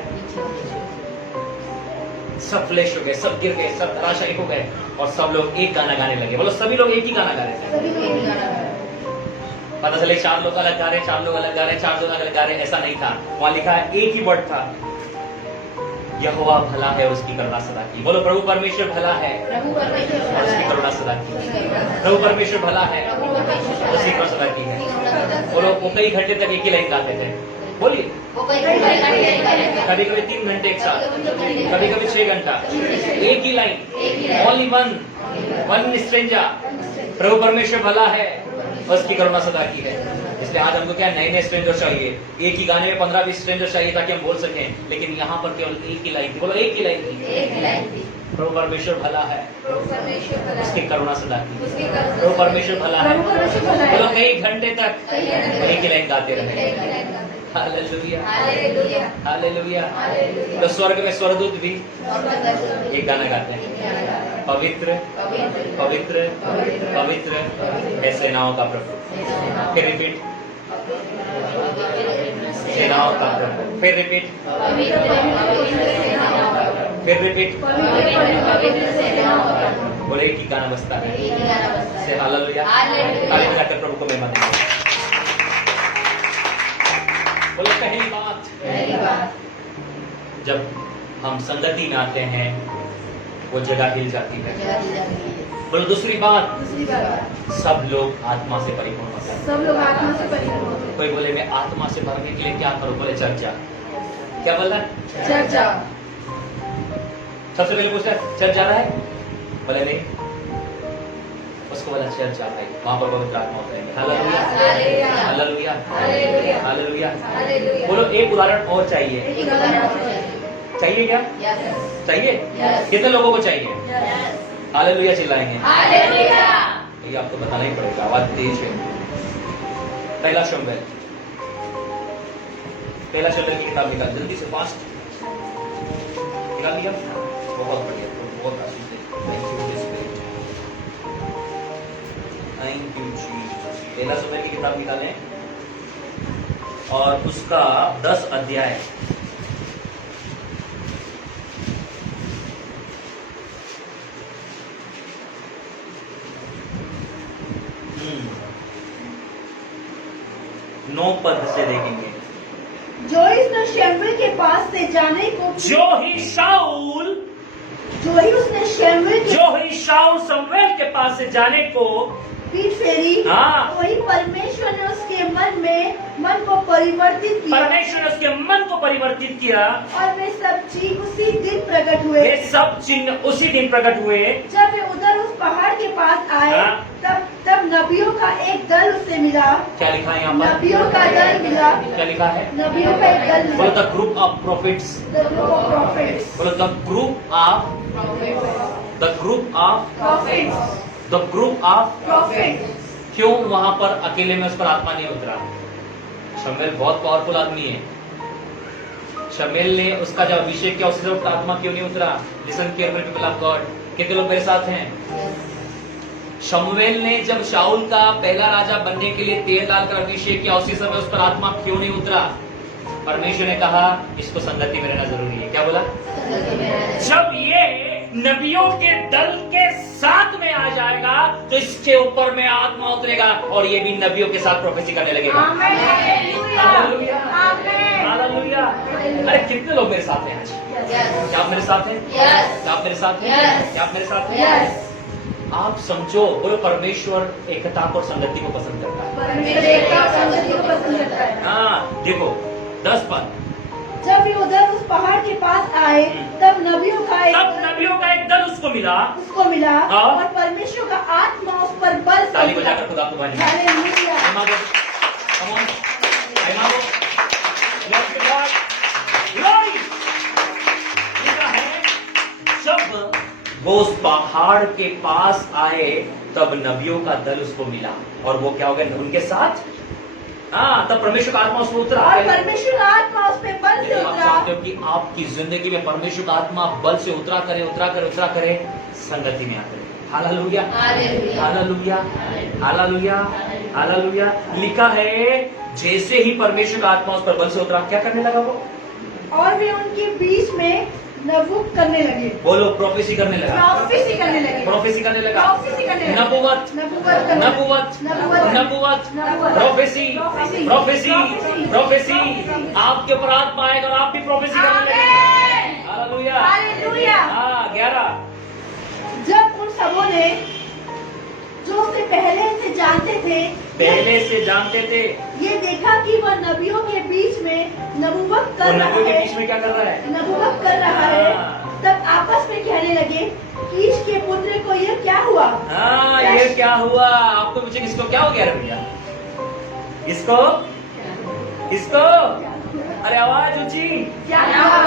सब फ्लैश हो गए, सब गिर गए, सब धराशायी हो गए और सब लोग एक गाना गाने लगे। बोलो सभी लोग एक ही गाना गा रहे थे। सभी को एक ही गाना गाया। पता चले 4 लोग अलग गा रहे, 4 लोग अलग गा रहे, 4 लोग अलग गा रहे, ऐसा नहीं था। वहां लिखा है एक ही वर्ड था, यहोवा भला है और उसकी करुणा सदा की। बोलो प्रभु परमेश्वर भला है प्रभु परमेश्वर और भला उसकी है। करुणा सदा की। उसकी करुणा। प्रभु परमेश्वर भला है प्रभु परमेश्वर और उसकी भला करुणा सदा की है। उसकी करुणा सदा की। बोलो वो कई घंटे तक एक ही लाइन गाते थे। बोलिए वो कई घंटे कभी कभी 3 घंटे एक साथ, कभी कभी 6 घंटा, एक ही लाइन, ओनली वन स्ट्रेंजर। प्रभु परमेश्वर भला है और उसकी करुणा सदा की है। इसलिए आज हमको क्या नए नए स्ट्रेंजर चाहिए। एक ही गाने में 15-20 स्ट्रेंजर चाहिए ताकि हम बोल सकें, लेकिन यहाँ पर केवल एक ही लाइन थी। बोलो एक ही लाइन थी, एक ही लाइन थी। प्रभु परमेश्वर भला है प्रभु परमेश्वर भला उसकी है। करुणा सदा की। उसकी करुणा प्रभु परमेश्वर भला है। प्रभु परमेश्वर भला है। बोलो कई घंटे तक कई घंटे तक एक ही लाइन गाते रहे। एक ही लाइन गाते। Hallelujah, hallelujah. हालेलुया। हालेलुया। तो स्वर्ग में स्वर्गदूत भी और बदल एक गाना गाते हैं, एक गाना गाता है। पवित्र पवित्र पवित्र पवित्र पवित्र है सेनाओं का प्रभु। फिर रिपीट, सेनाओं का प्रभु। फिर रिपीट, पवित्र पवित्र सेनाओं का प्रभु। फिर रिपीट। पवित्र पवित्र सेनाओं का प्रभु। बोले एक ही गाना बजता है। एक ही गाना बजता से है। हालेलुया। हालेलुया। ताली बजाकर प्रभु को महिमा देंगे। बोलो पहली बात, पहली बात, जब हम संगति में आते हैं वो जगह हिल जाती है। जगह दी जाती है। बोलो दूसरी बात, दूसरी बात, सब लोग आत्मा से परिपूर्ण होते हैं। सब लोग आत्मा से परिपूर्ण होते कोई बोले मैं आत्मा से भरने के लिए क्या करूं? बोले चर्चा। क्या बोला? हैं। चर्चा। सबसे पहले पूछा चर्च जा रहा है? बोले नहीं। उसको बोला चर्च जा भाई, वहां पर पवित्र आत्मा होते हैं। Hallelujah, hallelujah, hallelujah. Hallelujah. Hallelujah. बोलो एक उदाहरण और चाहिए। एक उदाहरण और चाहिए। चाहिए क्या? यस। चाहिए? Yes. कितने लोगों को चाहिए? यस। हालेलुया चिल्लाएंगे। हालेलुया। ये आपको बताना ही पड़ेगा, आवाज तेज है। पहला शमूएल, पहला शमूएल की किताब निकाल जल्दी से, फास्ट निकाल लिया। बहुत बढ़िया, बहुत आशीष है। Thank you spirit, thank you Jesus. पहला शमूएल की किताब निकालें और उसका 10 अध्याय। नौ पद से देखेंगे। जो इसने शमूएल के पास से जाने को जो ही शाऊल शमूएल के पास से जाने को पीठ फेरी, हाँ। वही परमेश्वर ने उसके मन को परिवर्तित किया परमेश्वर ने उसके मन को परिवर्तित किया और वे सब चीज उसी दिन प्रकट हुए। ये सब चिन्ह उसी दिन प्रकट हुए जब वे उधर उस पहाड़ के पास आए, हाँ। तब नबियों का एक दल उसे मिला। क्या लिखा है यहाँ पर? नबियों का दल मिला। क्या लिखा है? नबियों का एक दल बोलो मिला। The group of profits. The group of prophets. बोलो द ग्रुप ऑफ Prophets. क्यों वहां पर अकेले में उस पर आत्मा नहीं उतरा? शमूएल बहुत पावरफुल आदमी है। शमूएल ने उसका जब अभिषेक किया उससे तो आत्मा क्यों नहीं उतरा? Listen careful people of God. कितने लोग मेरे साथ हैं? शमूएल ने जब शाऊल का पहला राजा बनने के लिए तेल डालकर अभिषेक किया उसी समय उस पर आत्मा क्यों नहीं उतरा? परमेश्वर ने कहा इसको संगति में रहना जरूरी है। क्या बोला? जब ये नबियों के दल के साथ में आ जाएगा तो इसके ऊपर में आत्मा उतरेगा और ये भी नबियों के साथ प्रोफेसी करने लगेगा। आमीन, हालेलुया, आमीन, हालेलुया। अरे कितने लोग मेरे साथ हैं आज? क्या आप मेरे साथ हैं? क्या आप मेरे साथ हैं? क्या आप मेरे साथ हैं? आप समझो बोलो परमेश्वर एकता और संगति को पसंद करता है। परमेश्वर एकता और संगति को पसंद करता है। हाँ देखो 10 पद। जब ये उधर उस पहाड़ के पास आए तब नबियों का एक दल उसको मिला हाँ। और परमेश्वर का आत्मा उस पर बल से ताली उतरा। बजाकर खुदा को बधाई। Hallelujah. Come on. Let's give God glory. लिखा है जब वो उस पहाड़ के पास आए तब नबियों का दल उसको मिला और वो क्या हो गया उनके साथ? हाँ तब परमेश्वर का आत्मा उसमें उतरा और परमेश्वर का आत्मा उस पे बल से आप उतरा। चाहते हो कि आपकी जिंदगी में परमेश्वर का आत्मा बल से उतरा करे संगति में आकर। Hallelujah, hallelujah, hallelujah, hallelujah. लिखा है जैसे ही परमेश्वर का आत्मा उस पर बल से उतरा क्या करने लगा वो? और वे उनके बीच में नबूवत करने लगे। बोलो प्रोफेसी करने लगा। प्रोफेसी करने लगे। प्रोफेसी करने लगा। प्रोफेसी करने लगे। नबूवत, नबूवत करने लगे। नबूवत, नबूवत, नबूवत, नबूवत, prophecy, prophecy, prophecy, prophecy, prophecy. Prophecy. आपके ऊपर आत्मा आएगा और आप भी प्रोफेसी करने लगेंगे। Hallelujah, hallelujah. हाँ 11। जब उन सबों ने जो उसे पहले से जानते थे ये देखा कि वह नबियों के बीच में नबूवत कर रहा नबियों के है। बीच में क्या कर रहा है? नबूवत कर रहा है। हाँ। तब आपस में कहने लगे कीश के पुत्र को ये क्या हुआ? हाँ ये क्या हुआ? आपको पूछे किसको क्या हो गया रे भैया? इसको किसको? अरे आवाज ऊंची। क्या हुआ?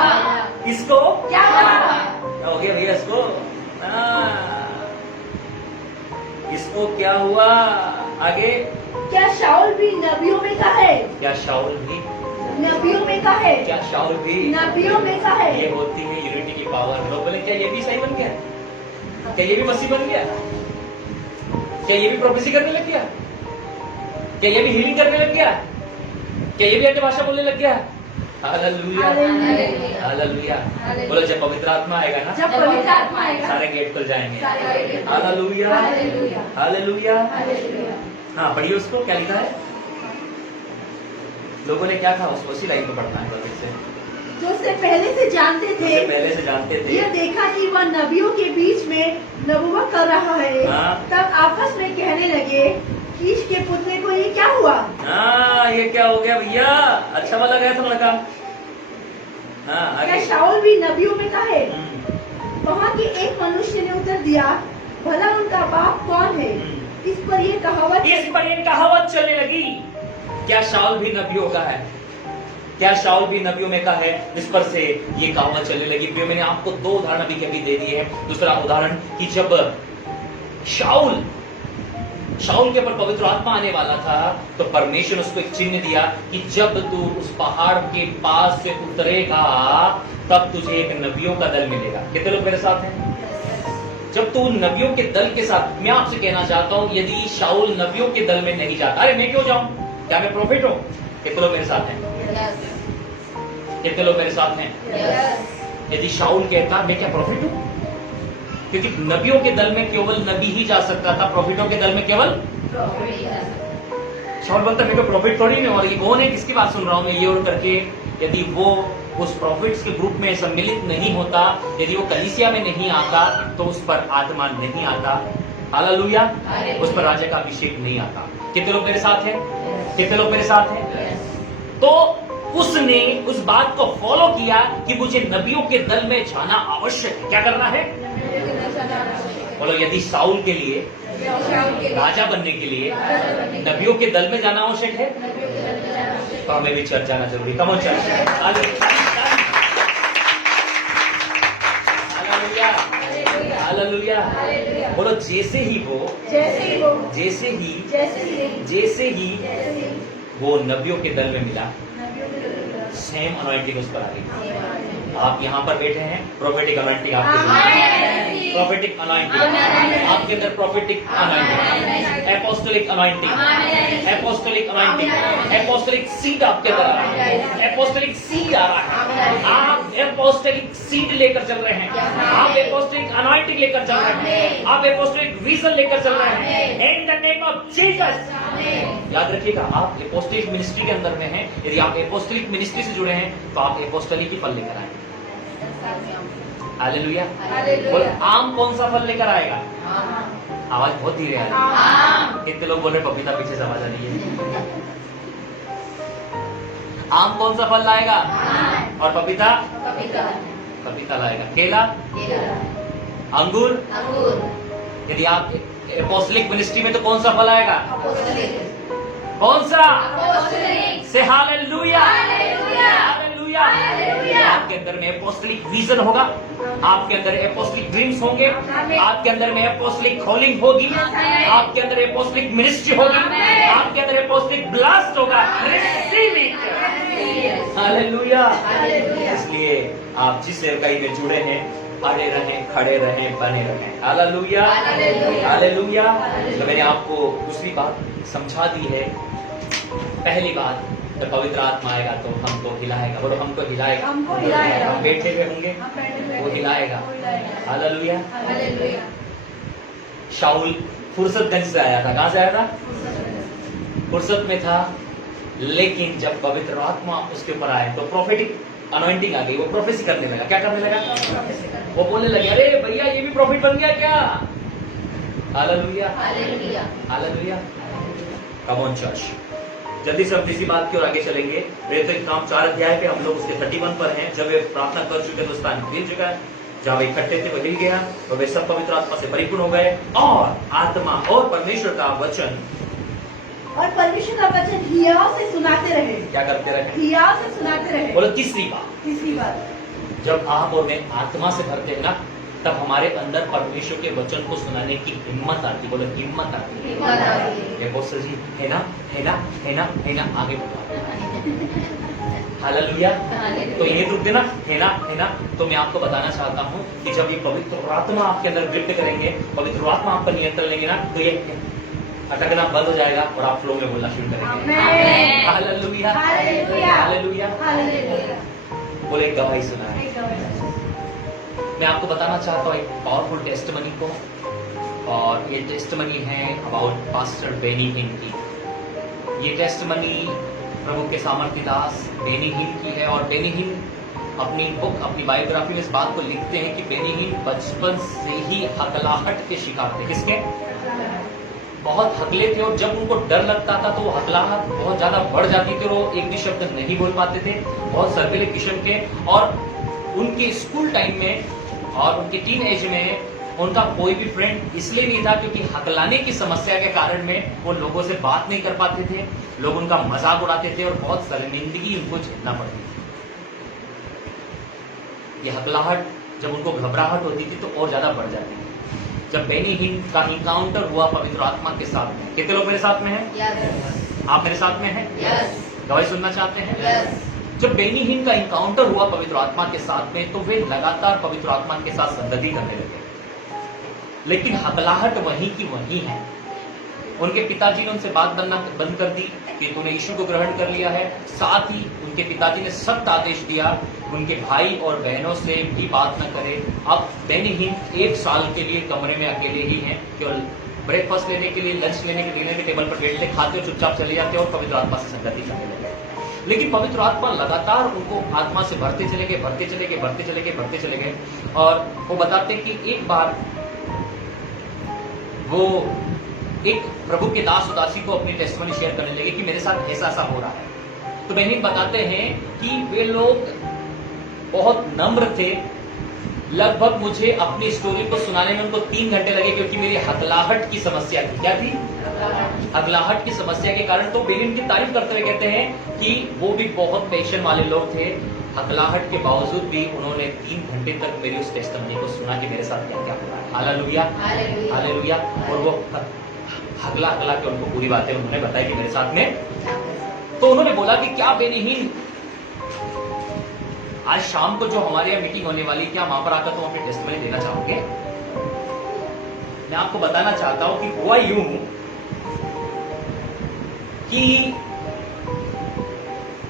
किसको क्या हुआ? क्या हो गया भैया इसको? हाँ। इसको क्या हुआ? आगे क्या शाऊल भी नबियों में का है? क्या शाऊल भी? नबियों में का है? क्या शाऊल भी? नबियों में का है? ये होती है यूनिटी की पावर। लोग बोले क्या ये भी सही बन गया? क्या ये भी मसीह बन गया? क्या ये भी प्रोफेसी करने लग गया? क्या ये भी हीलिंग करने लग गया? क्या ये भी अन्य भाषा बोलने लग गया? Hallelujah, hallelujah. हालेलुया। बोलो जब पवित्र आत्मा आएगा ना जब पवित्र आत्मा आएगा सारे गेट खुल जाएंगे। Hallelujah. Hallelujah, hallelujah. Hallelujah. Hallelujah. हाँ पढ़िए उसको क्या लिखा है? लोगों ने क्या कहा उसको? उसी लाइन में पढ़ना है बस से। जो उससे पहले से जानते थे पहले से जानते थे ये देखा कि वह नबियों के बीच में नबूवत कर रहा है। हाँ। तब आपस में कहने लगे कीश के पुत्र को ये क्या हुआ? हाँ ये क्या हो गया भैया? अच्छा वाला गया था लड़का। हाँ क्या आगे। शाऊल भी नबियों में का है? हम्म, वहाँ के एक मनुष्य ने उत्तर दिया भला उनका बाप कौन है? इस पर ये कहावत इस पर ये कहावत चलने लगी क्या शाऊल भी नबियों का है? क्या शाऊल भी नबियों में का है? इस पर से ये कहावत चलने लगी। प्रियो मैंने आपको 2 उदाहरण अभी के अभी दे दिए हैं। दूसरा उदाहरण कि जब शाऊल के ऊपर पवित्र आत्मा आने वाला था तो परमेश्वर ने उसको एक चिन्ह दिया कि जब तू उस पहाड़ के पास से उतरेगा तब तुझे एक नबियों का दल मिलेगा। कितने लोग मेरे साथ हैं? जब तू नबियों के दल के साथ, मैं आपसे कहना चाहता हूं यदि शाऊल नबियों के दल में नहीं जाता, अरे मैं क्यों जाऊं? क्या मैं प्रॉफिट हूं? कितने लोग मेरे साथ हैं? कितने लोग मेरे साथ हैं? यदि शाऊल कहता मैं क्या प्रॉफिट हूं? क्योंकि नबियों के दल में केवल नबी ही जा सकता था, प्रॉफिटों के दल में केवल शाऊल बोलता मैं तो प्रॉफिट थोड़ी नहीं। और ये कौन है किसकी बात सुन रहा हूं मैं? ये और करके यदि वो उस प्रॉफिट्स के ग्रुप में सम्मिलित नहीं होता, यदि वो कलीसिया में नहीं आता तो उस पर आत्मा नहीं आता। हालेलुया। उस पर राजा का अभिषेक नहीं आता। कितने लोग मेरे साथ हैं? कितने लोग मेरे साथ हैं? तो उसने उस बात को फॉलो किया कि मुझे नबियों के दल में जाना आवश्यक है। क्या करना है? बोलो यदि शाऊल के लिए राजा बनने के लिए नबियों के दल में जाना आवश्यक है तो हमें भी चर्च जाना जरूरी। Come on church. Hallelujah, hallelujah. बोलो जैसे ही वो नबियों के दल में मिला सेम अनॉइंटिंग उस पर आ गई। आप यहाँ पर बैठे हैं, प्रोफेटिक अनॉइंटिंग आपके प्रोफेटिक अनॉइंटिंग आपके अंदर, prophetic anointing, apostolic anointing, apostolic anointing, apostolic seed आपके अंदर आ रहा है, एपोस्टोलिक सीड आ रहा है। आप एपोस्टोलिक सीड लेकर चल रहे हैं, आप एपोस्टोलिक अनॉइंटिंग लेकर चल रहे हैं, आप एपोस्टोलिक विजन लेकर चल रहे हैं। इन द नेम ऑफ जीसस। याद रखिएगा, आप एपोस्टोलिक मिनिस्ट्री के अंदर में हैं। यदि आप एपोस्टोलिक मिनिस्ट्री से जुड़े हैं तो आप एपोस्टोलिक ही फल लेकर आएंगे। हालेलुया। बोल, आम कौन सा फल लेकर आएगा? आवाज बहुत धीरे आ रही है। कितने लोग बोल रहे पपीता पीछे से आवाज आ रही है? आम कौन सा फल लाएगा? और पपीता पपीता लाएगा। केला, अंगूर। यदि आप एपोस्टोलिक मिनिस्ट्री में तो कौन सा फल आएगा? कौन सा? से हालेलुया, हालेलुया। आपके अंदर में एपोस्टोलिक विजन होगा, आपके अंदर एपोस्टोलिक ड्रीम्स होंगे, आपके अंदर में एपोस्टोलिक कॉलिंग होगी, आपके अंदर एपोस्टोलिक मिनिस्ट्री होगी, आपके अंदर एपोस्टोलिक ब्लास्ट होगा। Receive it. हालेलुया। इसलिए आप जिस सेवकाई में जुड़े हैं, अड़े रहें, खड़े रहें, बने रहें। Hallelujah, hallelujah. तो मैंने आपको दूसरी बात समझा दी है। पहली बात, जब पवित्र आत्मा आएगा तो हमको हिलाएगा। बोलो, हमको हिलाएगा। हम बैठे हुए होंगे, वो हिलाएगा। हालेलुया। शाऊल फुर्सतगंज से आया था। कहां से आया था? फुर्सत में था। लेकिन जब पवित्र आत्मा उसके ऊपर आए तो प्रोफेटिक अनॉइंटिंग आ गई। वो प्रोफेसी करने लगा। क्या करने लगा? वो बोलने लगे, अरे भैया ये भी प्रॉफिट बन गया क्या? Hallelujah, hallelujah. Come on church. जल्दी से हम इसी बात की ओर आगे चलेंगे। प्रेरित काम 4 अध्याय पे हम लोग उसके 31 पर हैं। जब वे प्रार्थना कर चुके तो स्थान हिल चुका है। जहाँ वे इकट्ठे थे वो हिल गया और वे सब पवित्र आत्मा से परिपूर्ण हो गए और आत्मा और परमेश्वर का वचन हियाव से सुनाते रहे। क्या करते रहे? हियाव से सुनाते रहे। बोलो, तीसरी बात, बात, जब आप और मैं आत्मा से भरते हैं ना, तब हमारे अंदर परमेश्वर के वचन को सुनाने की हिम्मत आती। बोलो, हिम्मत आती है। ये बहुत सही है ना, है ना, है ना, है ना। आगे बढ़ो। हालेलुया। तो ये रुक देना, है ना। तो मैं आपको बताना चाहता हूँ कि जब ये पवित्र आत्मा आपके अंदर ग्रिप्ट करेंगे, पवित्र आत्मा आपका नियंत्रण लेंगे ना, तो ये अटकना बंद हो जाएगा और आप फ्लो में बोलना शुरू करेंगे। Hallelujah, hallelujah. बोले, एक गवाही सुना है। मैं आपको बताना चाहता हूँ एक पावरफुल टेस्टमनी को, और ये टेस्टमनी है अबाउट पास्टर बेनी हिन की। ये टेस्टमनी प्रभु के सामर्थी दास बेनी हिन की है। और बेनी हिन अपनी बुक, अपनी बायोग्राफी में इस बात को लिखते हैं कि बेनी हिन बचपन से ही हकलाहट के शिकार थे। किसके? बहुत हकले थे, और जब उनको डर लगता था तो वो हकलाहट बहुत ज्यादा बढ़ जाती थी और वो एक भी शब्द नहीं बोल पाते थे। बहुत सर्विले किस्म के। और उनके स्कूल टाइम में और उनके टीन एज में उनका कोई भी फ्रेंड इसलिए नहीं था क्योंकि हकलाने की समस्या के कारण में वो लोगों से बात नहीं कर पाते थे, लोग उनका मजाक उड़ाते थे और बहुत शर्मिंदगी उनको झेलना पड़ती थी। ये हकलाहट जब उनको घबराहट होती थी तो और ज्यादा बढ़ जाती थी। जब बेनी हिन का इनकाउंटर हुआ पवित्र आत्मा के साथ में, कितने लोग मेरे साथ में हैं? आप मेरे साथ में हैं? गवाही सुनना चाहते हैं? जब बेनी हिन का इनकाउंटर हुआ पवित्र आत्मा के साथ में, तो वे लगातार पवित्र आत्मा के साथ संगति करने लगे। लेकिन हकलाहट वहीं की वहीं है। उनके पिताजी ने उनसे बात करना बंद कर दी कि तूने यीशु को ग्रहण कर लिया है। साथ ही उनके पिताजी ने सख्त आदेश दिया उनके भाई और बहनों से भी बात न करे। अब बेनी हिन 1 साल के लिए कमरे में अकेले ही हैं, केवल ब्रेकफास्ट लेने के लिए, लंच लेने के डिनर के टेबल पर बैठते, खाते, चुपचाप चले जाते और पवित्र आत्मा से संगति करने लगे। लेकिन पवित्र आत्मा लगातार उनको आत्मा से भरते चले गए। और वो बताते कि एक बार वो एक प्रभु के दास उदासी को अपनी टेस्टमनी शेयर करने लगे कि मेरे साथ ऐसा हो रहा है। तो बहनी बताते हैं कि वे लोग बहुत नम्र थे। लगभग मुझे अपनी स्टोरी को सुनाने में उनको 3 घंटे लगे, क्योंकि मेरी हकलाहट की समस्या थी। क्या थी? हकलाहट की समस्या के कारण। तो बेनी की तारीफ करते हुए कहते हैं कि वो भी बहुत पेशेंस वाले लोग थे। हकलाहट के बावजूद भी उन्होंने 3 घंटे तक मेरी उस टेस्टमनी को सुना कि मेरे साथ क्या क्या हो रहा है। Hallelujah, hallelujah. और वो हकला के उनको पूरी बातें उन्होंने बताई कि मेरे साथ में। तो उन्होंने बोला कि क्या बेनी हिन आज शाम को जो हमारे यहाँ मीटिंग होने वाली, क्या वहां पर आकर तुम अपनी टेस्टमनी देना चाहोगे? मैं आपको बताना चाहता हूं कि हुआ यूं कि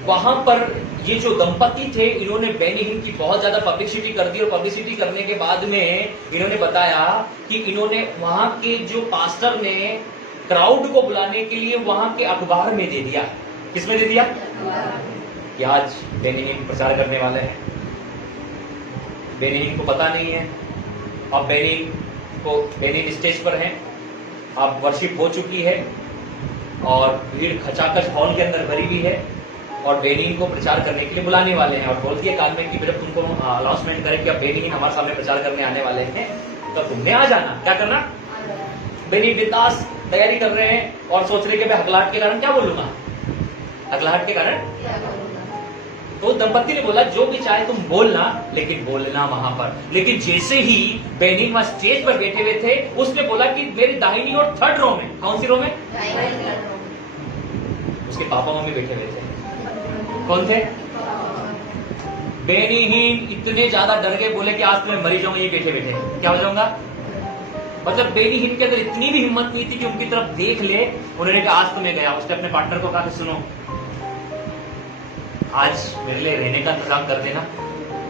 वहां पर ये जो दंपति थे, इन्होंने बेनी हिन की बहुत ज्यादा पब्लिसिटी कर दी, और पब्लिसिटी करने के बाद में इन्होंने बताया कि इन्होंने वहां के जो पास्टर ने क्राउड को बुलाने के लिए वहां के अखबार में दे दिया। किसमें दे दिया? कि आज बेनी हिन प्रचार करने वाले हैं। बेनी हिन को पता नहीं है। अब बेनी हिन स्टेज पर हैं, अब वर्शिप हो चुकी है और भीड़ खचाखच हॉल के अंदर भरी हुई है, और बेनी हिन को प्रचार करने के लिए बुलाने वाले हैं। और बोलती है कान में कि जब तुमको अनाउंसमेंट करें कि अब बेनी हिन हमारे सामने प्रचार करने आने वाले हैं, तो तुमने आ जाना। क्या करना? बेनी बिंदास तैयारी कर रहे हैं और सोच रहे कि मैं हकलाहट के कारण क्या बोलूंगा, हकलाहट के कारण। तो दंपति ने बोला जो भी चाहे तुम बोलना, लेकिन बोलना वहां पर। लेकिन जैसे ही बेनी वहां स्टेज पर बैठे हुए थे, उसने बोला कि मेरी दाहिनी और थर्ड रो में, कौन सी रो में? उसके पापा मम्मी बैठे हुए थे। कौन थे? बेनी हिन इतने ज्यादा डर गए, बोले कि आज तो मैं मरी जाऊंगा, ये बैठे बैठे। क्या हो जाऊंगा? मतलब बेनी हिन के अंदर इतनी भी हिम्मत नहीं थी कि उनकी तरफ देख ले। उन्होंने कहा आज तो मैं गया। उसने अपने पार्टनर को कहा कि सुनो, आज मेरे लिए रहने का इंतजाम कर देना,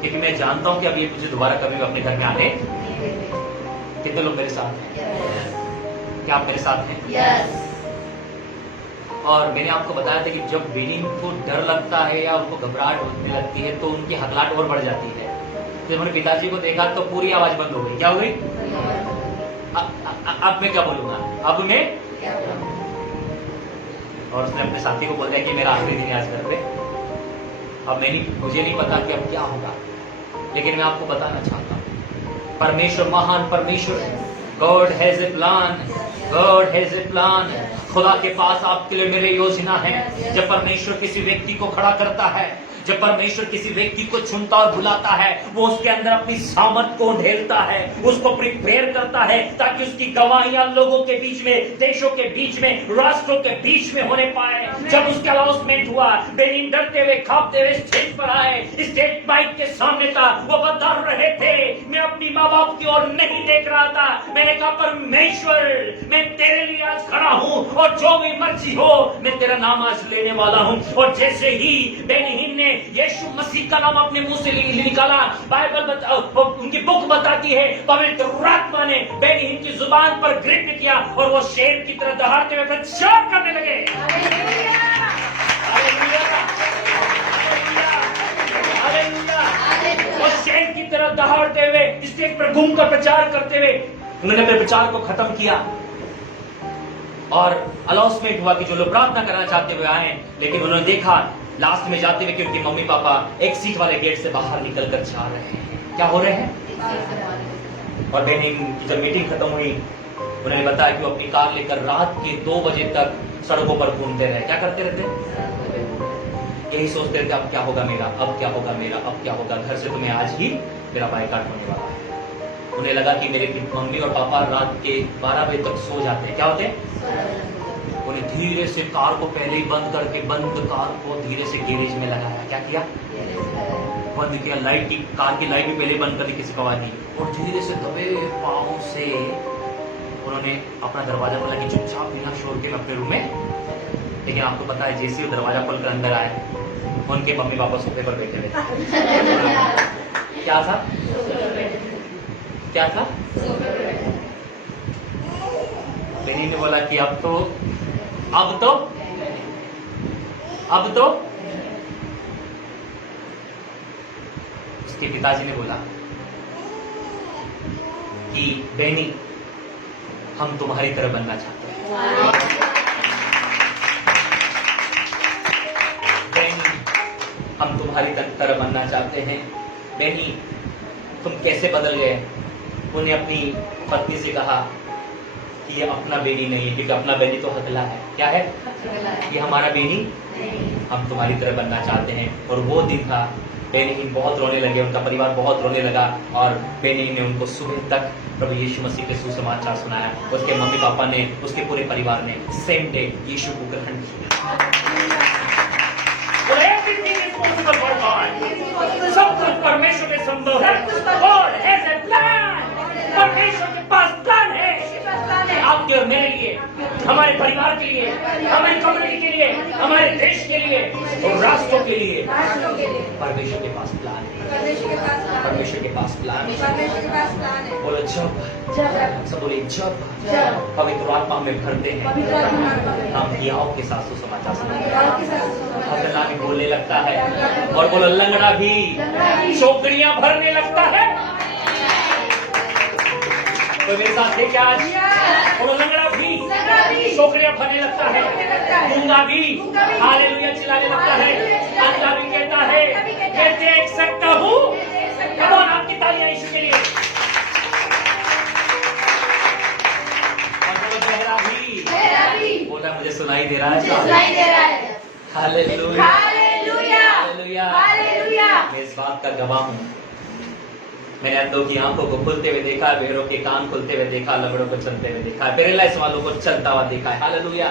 क्योंकि मैं जानता हूं कि अब ये मुझे दोबारा कभी भी अपने घर में आने। कितने लोग मेरे साथ हैं? क्या आप मेरे साथ हैं? Yes. और मैंने आपको बताया था कि जब बेनी को डर लगता है या उनको घबराहट होने लगती है, तो उनकी हकलाहट और बढ़ जाती है। जब उन्होंने पिताजी को देखा तो पूरी आवाज बंद हो गई। क्या हो गई? अब मैं क्या बोलूंगा, अब मैं। और उसने अपने साथी को बोल दिया कि मेरा आखिरी दिन है आज घर पे, अब मुझे नहीं पता कि अब क्या होगा, लेकिन मैं आपको बताना चाहता हूं, परमेश्वर महान परमेश्वर है। God has a plan, God has a plan. खुदा के पास आपके लिए मेरे योजना है। जब परमेश्वर किसी व्यक्ति को खड़ा करता है, जब परमेश्वर किसी व्यक्ति को चुनता और बुलाता है, वो उसके अंदर अपनी सामर्थ को ढेलता है, उसको प्रिपेयर करता है, ताकि उसकी गवाहियां लोगों के बीच में, देशों के बीच में, राष्ट्रों के बीच में होने पाए। जब उसका अनाउंसमेंट हुआ, बेनी डरते हुए कांपते हुए स्टेज पर आए, स्टेज माइक के सामने था, वो बता रहे थे, मैं अपनी माँ बाप की ओर नहीं देख रहा था। मैंने कहा परमेश्वर, मैं तेरे लिए आज खड़ा हूँ, और जो भी मर्जी हो, मैं तेरा नाम आज लेने वाला हूँ। और जैसे ही बेनी हिन ने यीशु मसीह का नाम अपने मुंह से निकाला, बाइबल उनकी बुक बताती है, पवित्र आत्मा ने बेनी हिन की जुबान पर ग्रिप किया, और वो शेर की तरह दहाड़ते हुए प्रचार करने लगे। Hallelujah, hallelujah. वो शेर की तरह दहाड़ते हुए स्टेज पर घूमकर प्रचार करते हुए उन्होंने अपने प्रचार को खत्म किया, और अनाउंसमेंट हुआ कि जो लोग प्रार्थना करना चाहते हुए आए, लेकिन उन्होंने देखा लास्ट में जाते हुए कि उनके मम्मी पापा एक सीट वाले गेट से बाहर निकलकर जा रहे हैं। क्या हो रहे हैं? और बेनी की जब मीटिंग खत्म हुई, उन्होंने बताया कि वो अपनी कार लेकर रात के 2 बजे तक सड़कों पर घूमते रहे। क्या करते रहते? यही सोचते रहते, अब क्या होगा मेरा, अब क्या होगा मेरा, अब क्या होगा। घर से तो मैं आज ही मेरा बाइकाट होने वाला है। उन्हें लगा कि मेरे मम्मी और पापा रात के 12 बजे तक सो जाते हैं। क्या होते हैं? उन्हें धीरे से कार को पहले ही बंद करके, बंद कार को धीरे से गैरेज में लगाया। क्या किया? बंद किया। लाइट की, कार की लाइट भी पहले बंद कर दी किसी को आवाज नहीं, और धीरे से दबे पाँव से उन्होंने अपना दरवाजा खोला कि चुपचाप बिना शोर के अपने रूम में। लेकिन आपको पता है, जैसे वो दरवाजा खोलकर अंदर आए, उनके मम्मी पापा सोफे पर बैठे हुए। क्या था? क्या था? बेनी ने बोला कि अब तो उसके पिताजी ने बोला कि बेनी, हम तुम्हारी तरह बनना चाहते हैं। बेनी, हम तुम्हारी तरह बनना चाहते हैं। बेनी, तुम कैसे बदल गए? उन्हें अपनी पत्नी से कहा कि ये अपना बेनी नहीं है, क्योंकि अपना बेनी तो हकला है। क्या है? ये हमारा बेनी, हम तुम्हारी तरह बनना चाहते हैं। और वो दिन था, बेनी हिन बहुत रोने लगे, उनका परिवार बहुत रोने लगा, और बेनी हिन ने उनको सुबह तक प्रभु यीशु मसीह के सुसमाचार सुनाया। उसके मम्मी पापा ने, उसके पूरे परिवार ने सेम डे यीशु को ग्रहण किया। सब संभव है। God has a plan। परमेश्वर के पास प्लान है आपके और मेरे लिए, हमारे परिवार के लिए, हमारी कम्युनिटी के लिए, हमारे देश के लिए और राष्ट्रों के लिए। परमेश्वर के पास प्लान है। परमेश्वर के पास प्लान है। बोलो जब, सब बोले जब पवित्र आत्मा में भरते हैं हम हियाव के साथ सुसमाचार सुनाते हैं। हथला भी बोलने लगता है और बोलो लंगड़ा भी चौकड़ियां भरने लगता है। तो मेरे साथ थे क्या आज? बोलो लंगड़ा भी चौकड़ियां भरने लगता है, गूंगा भी हालेलुया चिल्लाने लगता है, अंधा भी कहता है मैं देख सकता हूँ। कम ऑन, आपकी तालियां यीशु के लिए। और बोलो चेहरा भी बोला मुझे सुनाई दे रहा है। Hallelujah hallelujah. मैं इस बात का गवाह हूँ। मैंने अंधों की आंखों को खुलते हुए देखा, बहरों के कान खुलते हुए देखा, लंगड़ों को चलते हुए देखा, पैरालाइज वालों को चलता हुआ देखा है। Hallelujah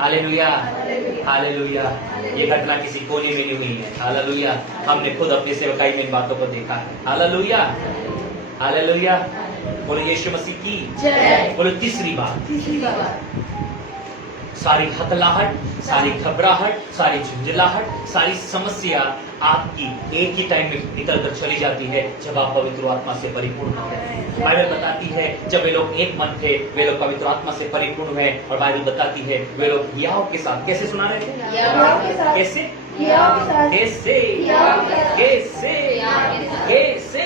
hallelujah hallelujah. ये घटना किसी कोने में नहीं हुई है। हालेलुया। हमने खुद अपनी सेवकाई में इन बातों को देखा है। Hallelujah hallelujah. बोलो यीशु मसीह की जय। बोलो तीसरी बात, सारी हकलाहट, सारी घबराहट, सारी झुंझलाहट, सारी समस्या आपकी एक ही टाइम में निकल कर चली जाती है जब आप पवित्र आत्मा से परिपूर्ण हो गए। बाइबल बताती है जब वे लोग एक मन थे, वे लोग पवित्र आत्मा से परिपूर्ण हुए। और बाइबल बताती है वे लोग हियाव के साथ कैसे सुना रहे थे? कैसे कैसे कैसे कैसे?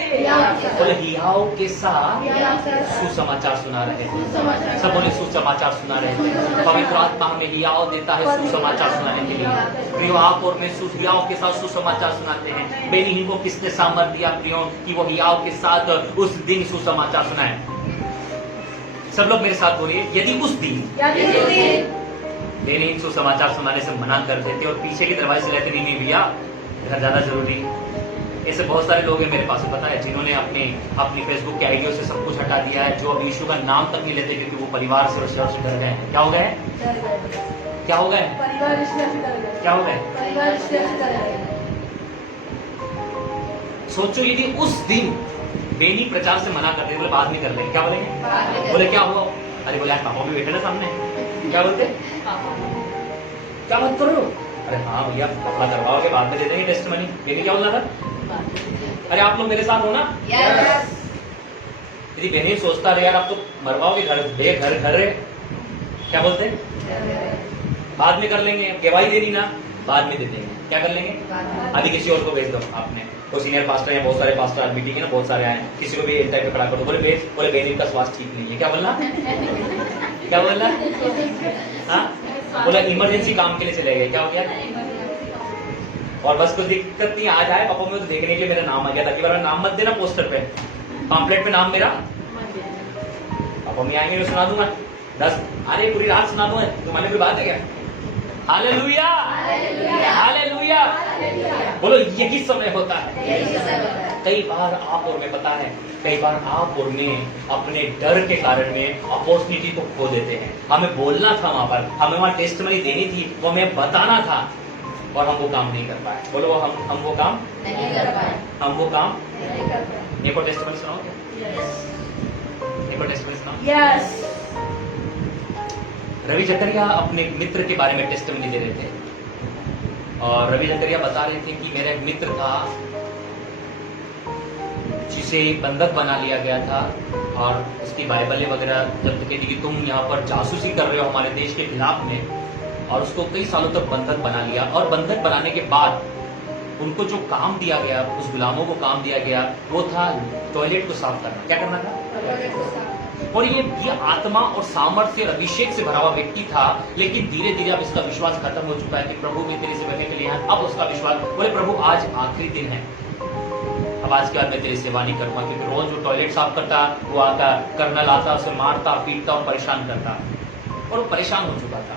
बोले हियाव के साथ सुसमाचार सुना रहे थे। सब बोले सुसमाचार सुना रहे थे। पवित्र आत्मा हमें हियाव देता है सुसमाचार सुनाने के लिए। प्रियो आप और मैं हियाव के साथ सुसमाचार सुनाते हैं। बेनीहीन को किसने सामर्थ्य दिया प्रियो कि वो हियाव के साथ उस दिन सुसमाचार सुनाए? सब लोग मेरे साथ बोलिए, यदि उस दिन बेनीहीन सुसमाचार सुनाने से मना करते थे और पीछे के दरवाजे से रहते नहीं भैया घर ज्यादा जरूरी। ऐसे बहुत सारे लोग हैं मेरे पास, पता है, जिन्होंने अपनी फेसबुक के आईडियो से सब कुछ हटा दिया है, जो अब यीशु का नाम तक नहीं लेते क्योंकि वो परिवार से और शहर से डर गए हैं। क्या हो गए? क्या हो गए? क्या हो गए? सोचो यदि उस दिन बेनी प्रचार से मना करते, बोले बाद में कर लेंगे। क्या बोलेंगे? बोले क्या हुआ? अरे बोले पापा भी बैठे ना सामने। क्या बोलते? क्या बात कर रहे हो? अरे हाँ भैया अपना करवाओ के बाद में दे देंगे टेस्ट मनी। बेनी क्या बोल रहा था? अरे आप लोग मेरे साथ हो ना? यदि बेनी सोचता रहे यार आप तो मरवाओगे, घर है, क्या बोलते? बाद में कर लेंगे। गवाही देनी ना, बाद में दे देंगे। क्या कर लेंगे? अभी किसी और को भेज दो। आपने तो सीनियर पास्टर है, बहुत सारे पास्टर मीटिंग है ना, बहुत सारे आए, किसी को भी टाइप पे खड़ा कर दो। बोले बेनी का स्वास्थ्य ठीक नहीं है। क्या बोलना? क्या बोलना? हाँ बोला इमरजेंसी काम के लिए चले गए। क्या हो गया? और बस कुछ दिक्कत नहीं, आ जाए पापा में तो देखने के लिए मेरा नाम आ गया था कि मेरा नाम मत देना पोस्टर पे, पॉम्पलेट पे नाम मेरा। पापा मैं आएंगे मैं सुना दूंगा 10, अरे पूरी रात सुना दूंगा। तुम्हारे कोई बात है क्या? Hallelujah hallelujah. बोलो यही समय होता है। कई बार आप और मैं, पता है, कई बार आप और मैं अपने डर के कारण में अपॉर्चुनिटी को खो देते हैं। हमें बोलना था वहां पर, हमें वहां टेस्टमनी देनी थी, वो हमें बताना था और हम वो काम नहीं कर पाए। बोलो हम वो काम नहीं कर पाए। हम वो काम नहीं कर पाए। एक और टेस्टमनी सुनाओगे? एक और टेस्टमनी सुनाओ। यस। रवि जकरिया अपने मित्र के बारे में टेस्टमनी दे रहे थे और रवि जकरिया बता रहे थे कि मेरा एक मित्र था जिसे बंधक बना लिया गया था और उसकी बाइबलें वगैरह जब कहती कि तुम यहाँ पर जासूसी कर रहे हो हमारे देश के खिलाफ में, और उसको कई सालों तक बंधक बना लिया। और बंधक बनाने के बाद उनको जो काम दिया गया, उस गुलामों को काम दिया गया, वो था टॉयलेट को साफ करना। क्या करना था? और ये आत्मा और सामर्थ्य और अभिषेक से भरा हुआ व्यक्ति था, लेकिन धीरे धीरे अब इसका विश्वास खत्म हो चुका है कि प्रभु मैं तेरे से बनने के लिए है। अब उसका विश्वास, बोले प्रभु आज आखिरी दिन है, अब आज के बाद मैं तेरी सेवा नहीं करूंगा, क्योंकि रोज वो टॉयलेट साफ करता, वो आता, कर्नल आता, उसे मारता पीटता और परेशान करता, और वो परेशान हो चुका था।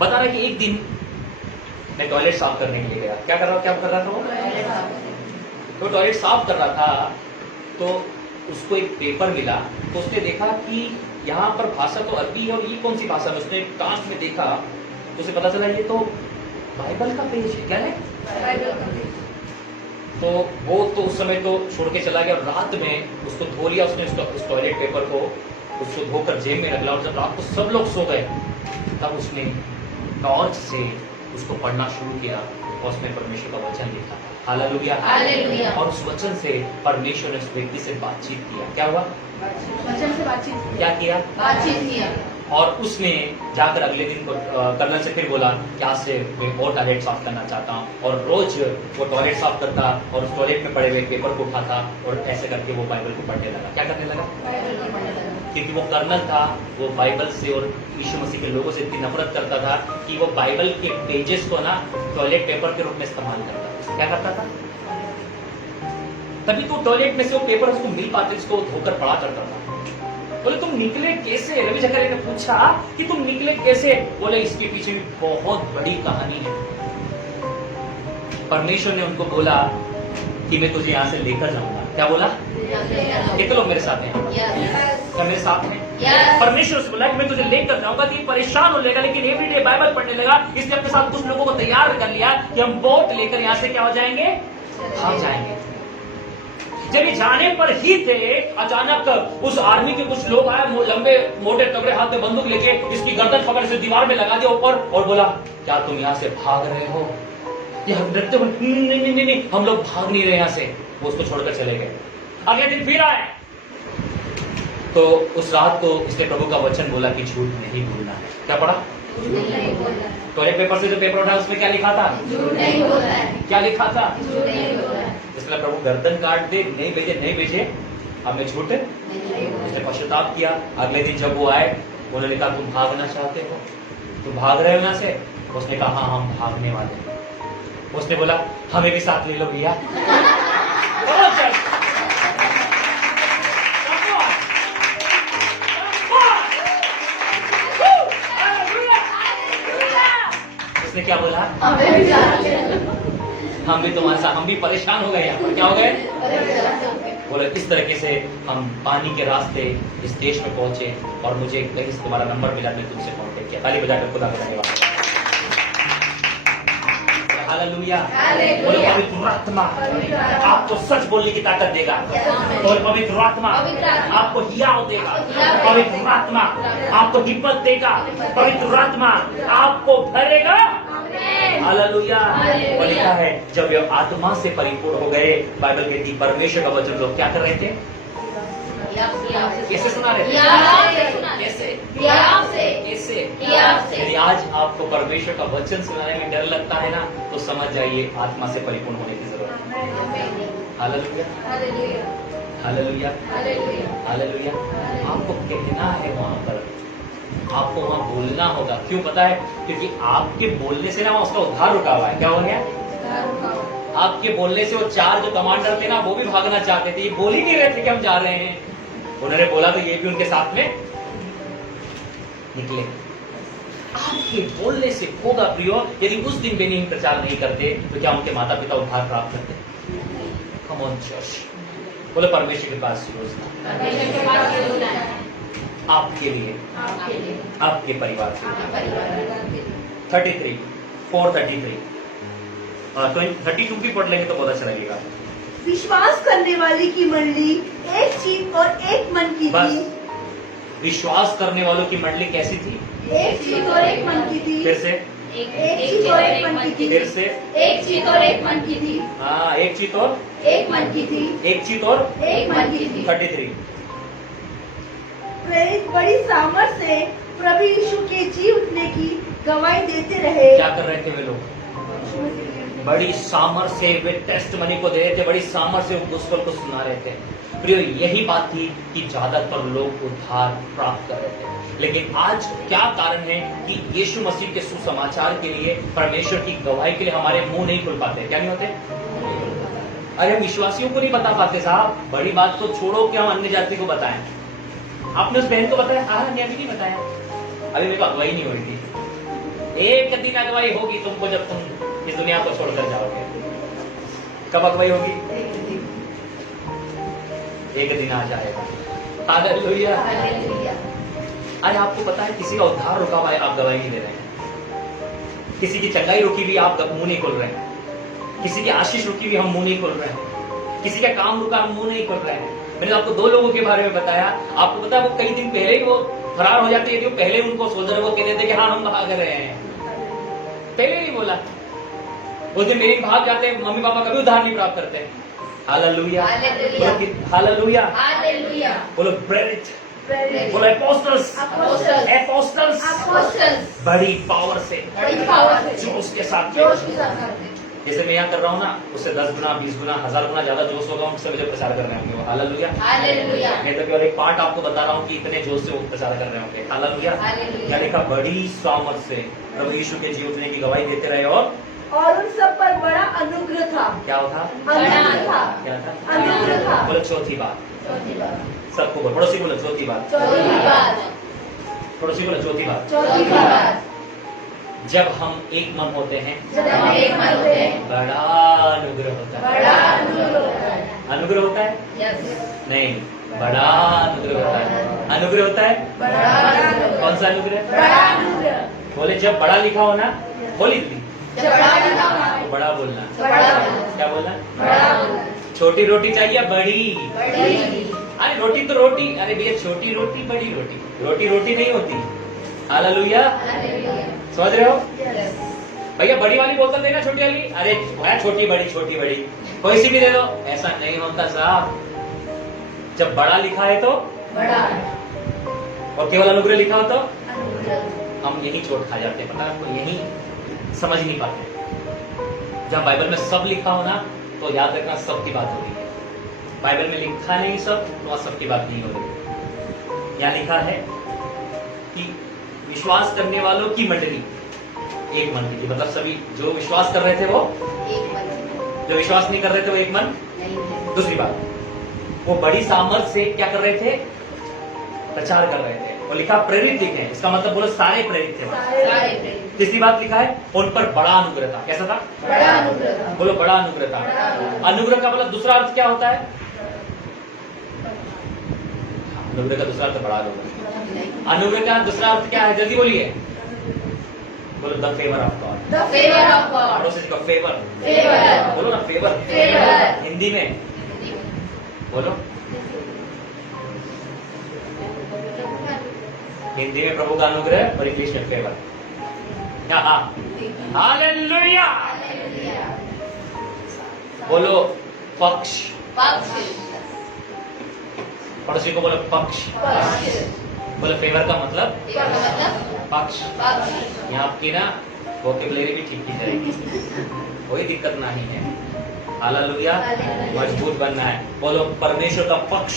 बता रहा कि एक दिन मैं टॉयलेट साफ करने के लिए गया। क्या कर रहा था वो? तो टॉयलेट साफ कर रहा था तो उसको एक पेपर मिला, तो उसने देखा कि यहाँ पर भाषा तो अरबी है और ये कौन सी भाषा है। उसने कांच में देखा तो उसे पता चला ये तो बाइबल का पेज है। क्या है? तो वो तो उस समय तो छोड़ के चला गया और रात में उसको धो लिया उसने, उस टॉयलेट पेपर को उसको धोकर जेब में रख लिया और जब रात को सब लोग सो गए तब उसने टॉर्च से उसको पढ़ना शुरू किया और उसमें परमेश्वर का वचन लिखा। हालेलुया। हालेलुया। और उस वचन से परमेश्वर ने उस व्यक्ति से बातचीत किया। क्या हुआ? वचन से बातचीत क्या किया? बातचीत किया। और उसने जाकर अगले दिन को कर्नल से फिर बोला कि आज से मैं और टॉयलेट साफ करना चाहता हूँ, और रोज वो टॉयलेट साफ करता और उस टॉयलेट में पड़े हुए पेपर को उठाता और ऐसे करके वो बाइबल को पढ़ने लगा। क्या करने लगा? बाइबल को पढ़ने लगा। क्योंकि वो कर्नल था, वो बाइबल से और यीशु मसीह के लोगों से इतनी नफरत करता था कि वो बाइबल के पेजेस को ना टॉयलेट पेपर के रूप में इस्तेमाल करता था। क्या करता था? तभी तो टॉयलेट में से वो पेपर उसको मिल पाते, उसको धोकर पढ़ा करता था। बोले तुम निकले कैसे? रवि जकरिया ने पूछा कि तुम निकले कैसे? बोले इसके पीछे भी बहुत बड़ी कहानी है। परमेश्वर ने उनको बोला कि मैं तुझे यहाँ से लेकर जाऊंगा। क्या बोला? कितने लोग मेरे साथ हैं? यस। क्या मेरे साथ हैं? यस। परमेश्वर से बोला कि मैं तुझे लेकर जाऊंगा। तो ये परेशान हो लेगा लेकिन एवरीडे बाइबल पढ़ने लगा। इसलिए अपने साथ कुछ लोगों को तैयार कर लिया कि हम बोट लेकर यहाँ से क्या हो जाएंगे? भाग जाएंगे। जब ये जाने पर ही थे, अचानक उस आर्मी के कुछ लोग आए, लंबे मोटे तगड़े हाथ में बंदूक लेके इसकी गर्दन पकड़ से दीवार में लगा दिया ऊपर और बोला क्या तुम यहाँ से भाग रहे हो? ये हम डरते हुए नहीं, हम लोग भाग नहीं रहे यहाँ से। वो उसको छोड़कर चले गए। अगले दिन फिर आए तो उस रात को इसने प्रभु का वचन बोला कि झूठ नहीं बोलना है। क्या पढ़ा? नहीं बोलना है। टॉयलेट पेपर से जो पेपर उठाया उसमें क्या लिखा था? झूठ नहीं बोलना है। क्या लिखा था? झूठ नहीं बोलना है। इसलिए प्रभु गर्दन काट दे, नहीं भेजे हमने झूठ। इसने पश्चाताप किया। अगले दिन जब वो आए उन्होंने कहा तुम भागना चाहते हो? तुम भाग रहे हो यहाँ से? उसने कहा हाँ हम भागने वाले हैं। उसने बोला हमें भी साथ ले लो भैया। उसने क्या बोला? हमें भी जाना है। हम भी तुम्हारे साथ, हम भी परेशान हो गए यहाँ पर। क्या हो गए? परेशान। बोले इस तरीके से हम पानी के रास्ते इस देश में पहुंचे और मुझे कहीं से तुम्हारा नंबर मिला, मैं तुमसे कांटेक्ट किया। ताली बजाकर खुदा का धन्यवाद। हालेलुया। बोलो पवित्र आत्मा आपको सच बोलने की ताकत देगा और पवित्र आत्मा आपको हियाव देगा। पवित्र आत्मा आपको हिम्मत देगा। पवित्र आत्मा आपको भरेगा। हालेलुया। वो लिखा है जब ये आत्मा से परिपूर्ण हो गए, बाइबल कहती परमेश्वर का वचन लोग क्या कर रहे थे? कैसे सुना रहे थे? कैसे? कैसे? यदि आज आपको परमेश्वर का वचन सुनाने में डर लगता है ना, तो समझ जाइए आत्मा से परिपूर्ण होने की जरूरत है। हालेलुया। हालेलुया। हालेलुया। आपको कहना है वहां पर, आपको वहां बोलना होगा। क्यों पता है? क्योंकि आपके बोलने से ना वहां उसका उद्धार रुका हुआ है। क्या हो गया? आपके बोलने से वो 4 जो कमांडर थे ना वो भी भागना चाहते थे। ये बोल ही नहीं रहे थे कि हम जा रहे हैं। उन्होंने बोला तो ये भी उनके साथ में निकले। आपके बोलने से होगा प्रियो। यदि उस दिन बेनियम प्रचार नहीं करते तो क्या उनके माता पिता उद्धार प्राप्त करते? कम ऑन चर्च, बोले परमेश्वर के पास योजना आपके लिए, आपके परिवार से। 33 433 32 भी पढ़ लेंगे तो बहुत अच्छा लगेगा। विश्वास करने वाली की मंडली एक चित्त और एक मन की बस थी। विश्वास करने वालों की मंडली कैसी थी? एक चित्त और एक मन की थी। फिर से एक चित्त और एक मन की थी। फिर से एक चीज और एक मन की थी। हाँ, एक चीत और एक मन की थी। एक चीत और एक मन की थी। 33 प्रेरित बड़ी सामर्थ से प्रभु यीशु के जी उठने की गवाही देते रहे। क्या कर रहे थे वे लोग? बड़ी सामर्थ से वे टेस्टमनी को दे रहे थे, बड़ी सामर्थ से गोस्पेल को सुना रहे थे। प्रियो यही बात थी कि ज्यादातर लोग उद्धार प्राप्त कर रहे थे। लेकिन आज क्या कारण है कि यीशु मसीह के सुसमाचार के लिए, परमेश्वर की गवाही के लिए हमारे मुंह नहीं खुल पाते? क्या नहीं होते? अरे हम विश्वासियों को नहीं बता पाते साहब। बड़ी बात तो छोड़ो कि हम अन्य जाति को बताएं। आपने उस बहन को बताया? हाँ, ने अभी नहीं बताया। अभी मेरे को अगवाई नहीं होगी। एक दिन अगवाई होगी तुमको जब तुम इस दुनिया को छोड़कर जाओगे। कब अगवाई होगी? एक दिन आ जाएगा। हालेलुया। आज आपको पता है किसी का उद्धार रुका हुआ है, आप गवाही नहीं दे रहे हैं। किसी की चंगाई रुकी भी, आप मुंह नहीं खोल रहे हैं। किसी की आशीष रुकी हुई हम मुंह नहीं खोल रहे हैं, किसी का काम रुका हम मुंह नहीं खोल रहे हैं। मैंने आपको 2 लोगों के बारे में बताया, आपको पता है वो कई दिन पहले ही वो फरार हो जाते हैं, पहले उनको सोल्जर को कहते थे कि हाँ हम भाग रहे हैं, पहले नहीं बोला। उस दिन मेरे भाग जाते हैं, मम्मी पापा कभी उधार नहीं प्राप्त करते। Hallelujah, hallelujah, hallelujah. बोलो प्रेरित, बोलो एपोस्टल्स, एपोस्टल्स बड़ी पावर से, बड़ी पावर से, जोश के साथ। जोश के साथ करते हैं। जैसे मैं यहाँ कर रहा हूँ ना, उससे 10 गुना 20 गुना 1000 गुना ज्यादा जोश होगा उनसे मुझे प्रचार कर रहे होंगे। Hallelujah, hallelujah. मैं तो केवल एक पार्ट आपको बता रहा हूँ कि इतने जोश से वो प्रचार कर रहे होंगे। हालेलुया। हालेलुया। क्या लिखा? बड़ी सामर्थ से प्रभु यीशु के जी उठने की गवाही देते रहे और उन सब पर बड़ा अनुग्रह था। क्या था? अनुग्रह था। क्या था? अनुग्रह था। बोलो चौथी बात, चौथी बात, सबको बोलो, पड़ोसी बोलो चौथी बात, चौथी बात, पड़ोसी बोलो चौथी बात। चौथी बात। जब हम एक मन होते हैं, जब हम एक मन होते हैं, बड़ा अनुग्रह होता है। बड़ा अनुग्रह होता है। अनुग्रह होता है? यस, नहीं, बड़ा अनुग्रह होता है। अनुग्रह होता है? बड़ा अनुग्रह। कौन सा अनुग्रह? बड़ा अनुग्रह। बोले जब बड़ा लिखा हो ना, बोली थी जब बड़ा लिखा हो, बड़ा बोलना। बड़ा बोलना। क्या बोलना? बड़ा बोलना। छोटी रोटी चाहिए बड़ी? बड़ी। अरे रोटी तो रोटी, अरे भैया छोटी रोटी बड़ी रोटी, रोटी रोटी नहीं होती। Hallelujah, hallelujah. समझ रहे हो? यस, भैया बड़ी वाली बोतल देना, छोटी वाली, अरे है छोटी बड़ी कोई सी भी दे दो, ऐसा नहीं होता साहब। जब बड़ा लिखा है तो बड़ा और केवल अनुग्रह लिखा हो तो अनुग्रह। हम यही चोट खा जाते हैं, पता है आपको, यही समझ नहीं पाते। जब बाइबल में सब लिखा हो ना तो याद रखना सब की बात हो रही है। बाइबल में लिखा नहीं सब तो वहां सब की बात नहीं हो रही। क्या लिखा है कि विश्वास करने वालों की मंडली एक मन की थी, मतलब सभी जो विश्वास कर रहे थे वो एक मन, जो विश्वास नहीं कर रहे थे वो एक मन। नहीं है। दूसरी बात, वो बड़ी सामर्थ से क्या कर रहे थे? प्रचार कर रहे थे। और लिखा प्रेरित लिखे, इसका मतलब बोलो सारे प्रेरित थे वहां। सारे प्रेरित। तीसरी बात लिखा है उन पर बड़ा अनुग्रह था। कैसा था? बड़ा अनुग्रह था। बोलो बड़ा अनुग्रह बड़ा था। अनुग्रह। अनुग्रह का मतलब दूसरा अर्थ क्या होता है? अनुग्रह का दूसरा अर्थ बड़ा अनुग्रह। अनुग्रह का दूसरा अर्थ क्या है? जल्दी बोलिए, बोलो the favour of God. The favor of God. पड़ोसी का फेवर, Favor. बोलो ना फेवर। Favor. हिंदी में बोलो, हिंदी में प्रभु का अनुग्रह और इंग्लिश में फेवर। हालेलुया। हालेलुया। बोलो पक्ष, पक्ष, पड़ोसी को बोलो पक्ष। पक्ष, बोलो फेवर का मतलब इसका मतलब पक्ष। पक्ष। यहाँ आपकी ना वोकेबुलरी भी ठीक की जाएगी, कोई दिक्कत नहीं है। हालेलुया, मजबूत बनना है। बोलो परमेश्वर का पक्ष।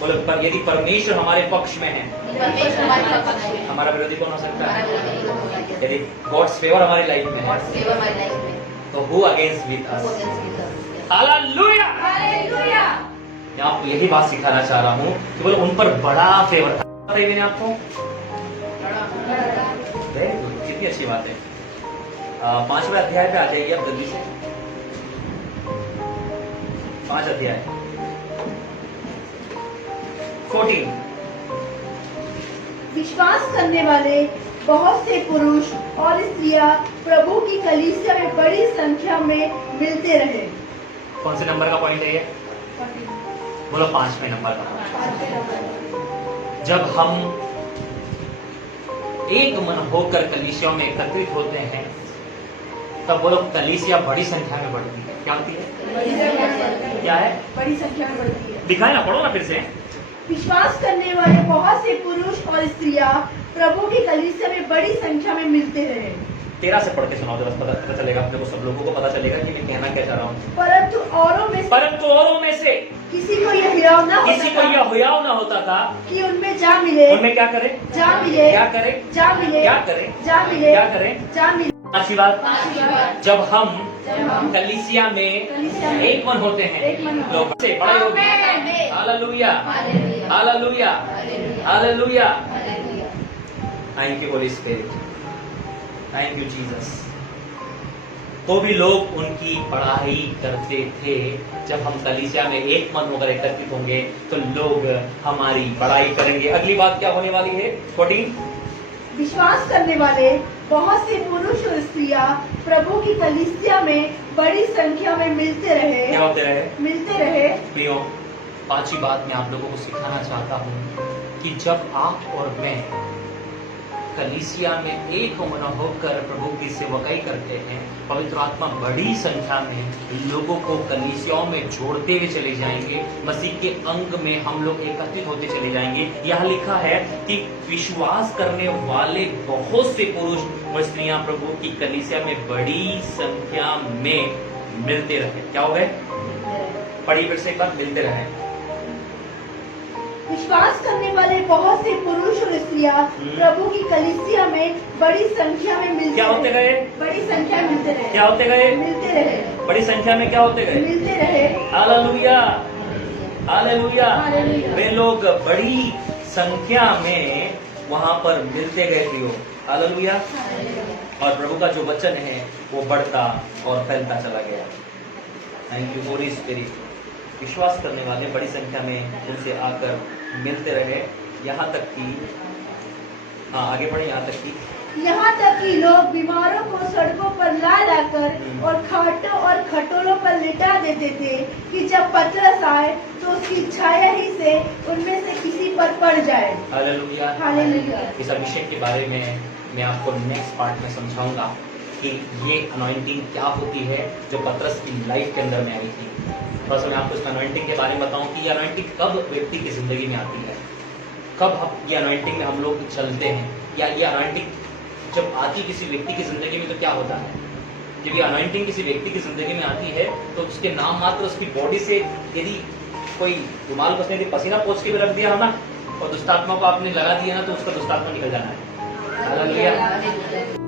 बोलो पर यदि परमेश्वर हमारे पक्ष में है, परमेश्वर हमारे पक्ष में है। हमारा विरोधी कौन हो सकता हमारा है? विरोधी कौन हो सकता है? यदि गॉड्स फेवर हमारी लाइफ में है God's favor हमारी लाइफ में, तो हु अगेंस्ट विद वो अस? against with us. Hallelujah. Hallelujah. मैं आपको यही बात सिखाना चाह रहा हूँ कि बोलो उन पर बड़ा फेवर था। बताइए मैंने आपको, वेरी गुड, कितनी अच्छी बात है। 5वें अध्याय पे आ जाइए आप जल्दी से। 5 अध्याय 14। विश्वास करने वाले बहुत से पुरुष और स्त्रियां प्रभु की कलीसिया में बड़ी संख्या में मिलते रहे। कौन से नंबर का पॉइंट है ये? बोलो 5वें नंबर का। जब हम एक मन होकर कलीसिया में एकत्रित होते हैं तब बोलो कलीसिया बड़ी संख्या में बढ़ती है। क्या होती है? क्या है? बड़ी संख्या में बढ़ती है। दिखाए ना, पढ़ो ना फिर से। विश्वास करने वाले बहुत से पुरुष और स्त्रियां प्रभु की कलीसिया में बड़ी संख्या में मिलते रहे। 13 से पढ़ के सुनाओ जरा, पता चलेगा अपने को, सब लोगों को पता चलेगा कि मैं कहना क्या चाह रहा हूँ। परंतु औरों में से किसी को यह हिराव न किसी को होता यह हुयाव ना होता था कि उनमें जा मिले, उनमें क्या करे? जा मिले, क्या करे? जा मिले, क्या करे? जा मिले, क्या करे? जा मिले। पांचवी बात, पांचवी बात, जब हम हम कलीसिया में कलीसिया में एक मन होते हैं, एक मन होते हैं। लोग से बड़े होते हैं। Amen. Hallelujah, hallelujah. Hallelujah, hallelujah. Hallelujah. Hallelujah. Thank you Holy Spirit, thank you Jesus. तो भी लोग उनकी पढ़ाई करते थे। जब हम कलीसिया में एक मन होकर एकत्रित होंगे तो लोग हमारी पढ़ाई करेंगे। अगली बात क्या होने वाली है? 14। विश्वास करने वाले बहुत से पुरुष और स्त्रियां प्रभु की कलीसिया में बड़ी संख्या में क्या होते रहे? मिलते रहे। प्रियो, पांचवी बात मैं आप लोगों को सिखाना चाहता हूँ कि जब आप और मैं कलीसिया में एक मन होकर प्रभु की सेवकाई करते हैं, पवित्र आत्मा बड़ी संख्या में लोगों को कलीसियाओं में जोड़ते हुए चले जाएंगे, मसीह के अंग में हम लोग एकत्रित होते चले जाएंगे। यहाँ लिखा है कि विश्वास करने वाले बहुत से पुरुष और स्त्रियां प्रभु की कलीसिया में बड़ी संख्या में मिलते रहे। क्या हो गए? पढ़िए फिर से एक बार, मिलते रहे। विश्वास करने वाले बहुत से पुरुष और स्त्रियां प्रभु की कलीसिया में बड़ी संख्या में मिलते क्या होते गए? बड़ी संख्या में मिलते रहे। क्या होते गए? मिलते रहे। बड़ी संख्या में क्या होते गए? मिलते रहे। Hallelujah, hallelujah. हालेलुया। वे लोग बड़ी संख्या में वहां पर मिलते गए थे। हालेलुया। और प्रभु का जो वचन है वो बढ़ता और फैलता चला गया। Thank you Holy spirit. विश्वास करने वाले बड़ी संख्या में उनसे आकर मिलते रहे, यहाँ तक कि आगे बढ़े, यहाँ तक कि लोग बीमारों को सड़कों पर ला लाकर और खाटों और खटोलों पर लिटा देते थे कि जब पतरस आए तो उसकी छाया ही से उनमें से किसी पर पड़ जाए। Hallelujah, hallelujah. इस अभिषेक के बारे में मैं आपको नेक्स्ट पार्ट में समझाऊंगा कि ये अनॉइंटिंग क्या होती है जो पतरस की लाइफ के अंदर में आई थी। थोड़ा सा मैं आपको इस अनॉइंटिंग के बारे में बताऊं कि ये अनॉइंटिंग कब व्यक्ति की जिंदगी में आती है, कब ये अनॉइंटिंग में हम लोग चलते हैं, या ये अनॉइंटिंग जब आती किसी व्यक्ति की जिंदगी में तो क्या होता है। जब ये अनॉइंटिंग किसी व्यक्ति की जिंदगी में आती है तो उसके नाम मात्र उसकी बॉडी से यदि कोई रुमाल बसने यदि पसीना पोंछ के भी रख दिया हो ना और दुष्टात्मा को आपने लगा दिया ना तो उसका दुष्टात्मा निकल जाना है। हालेलुया।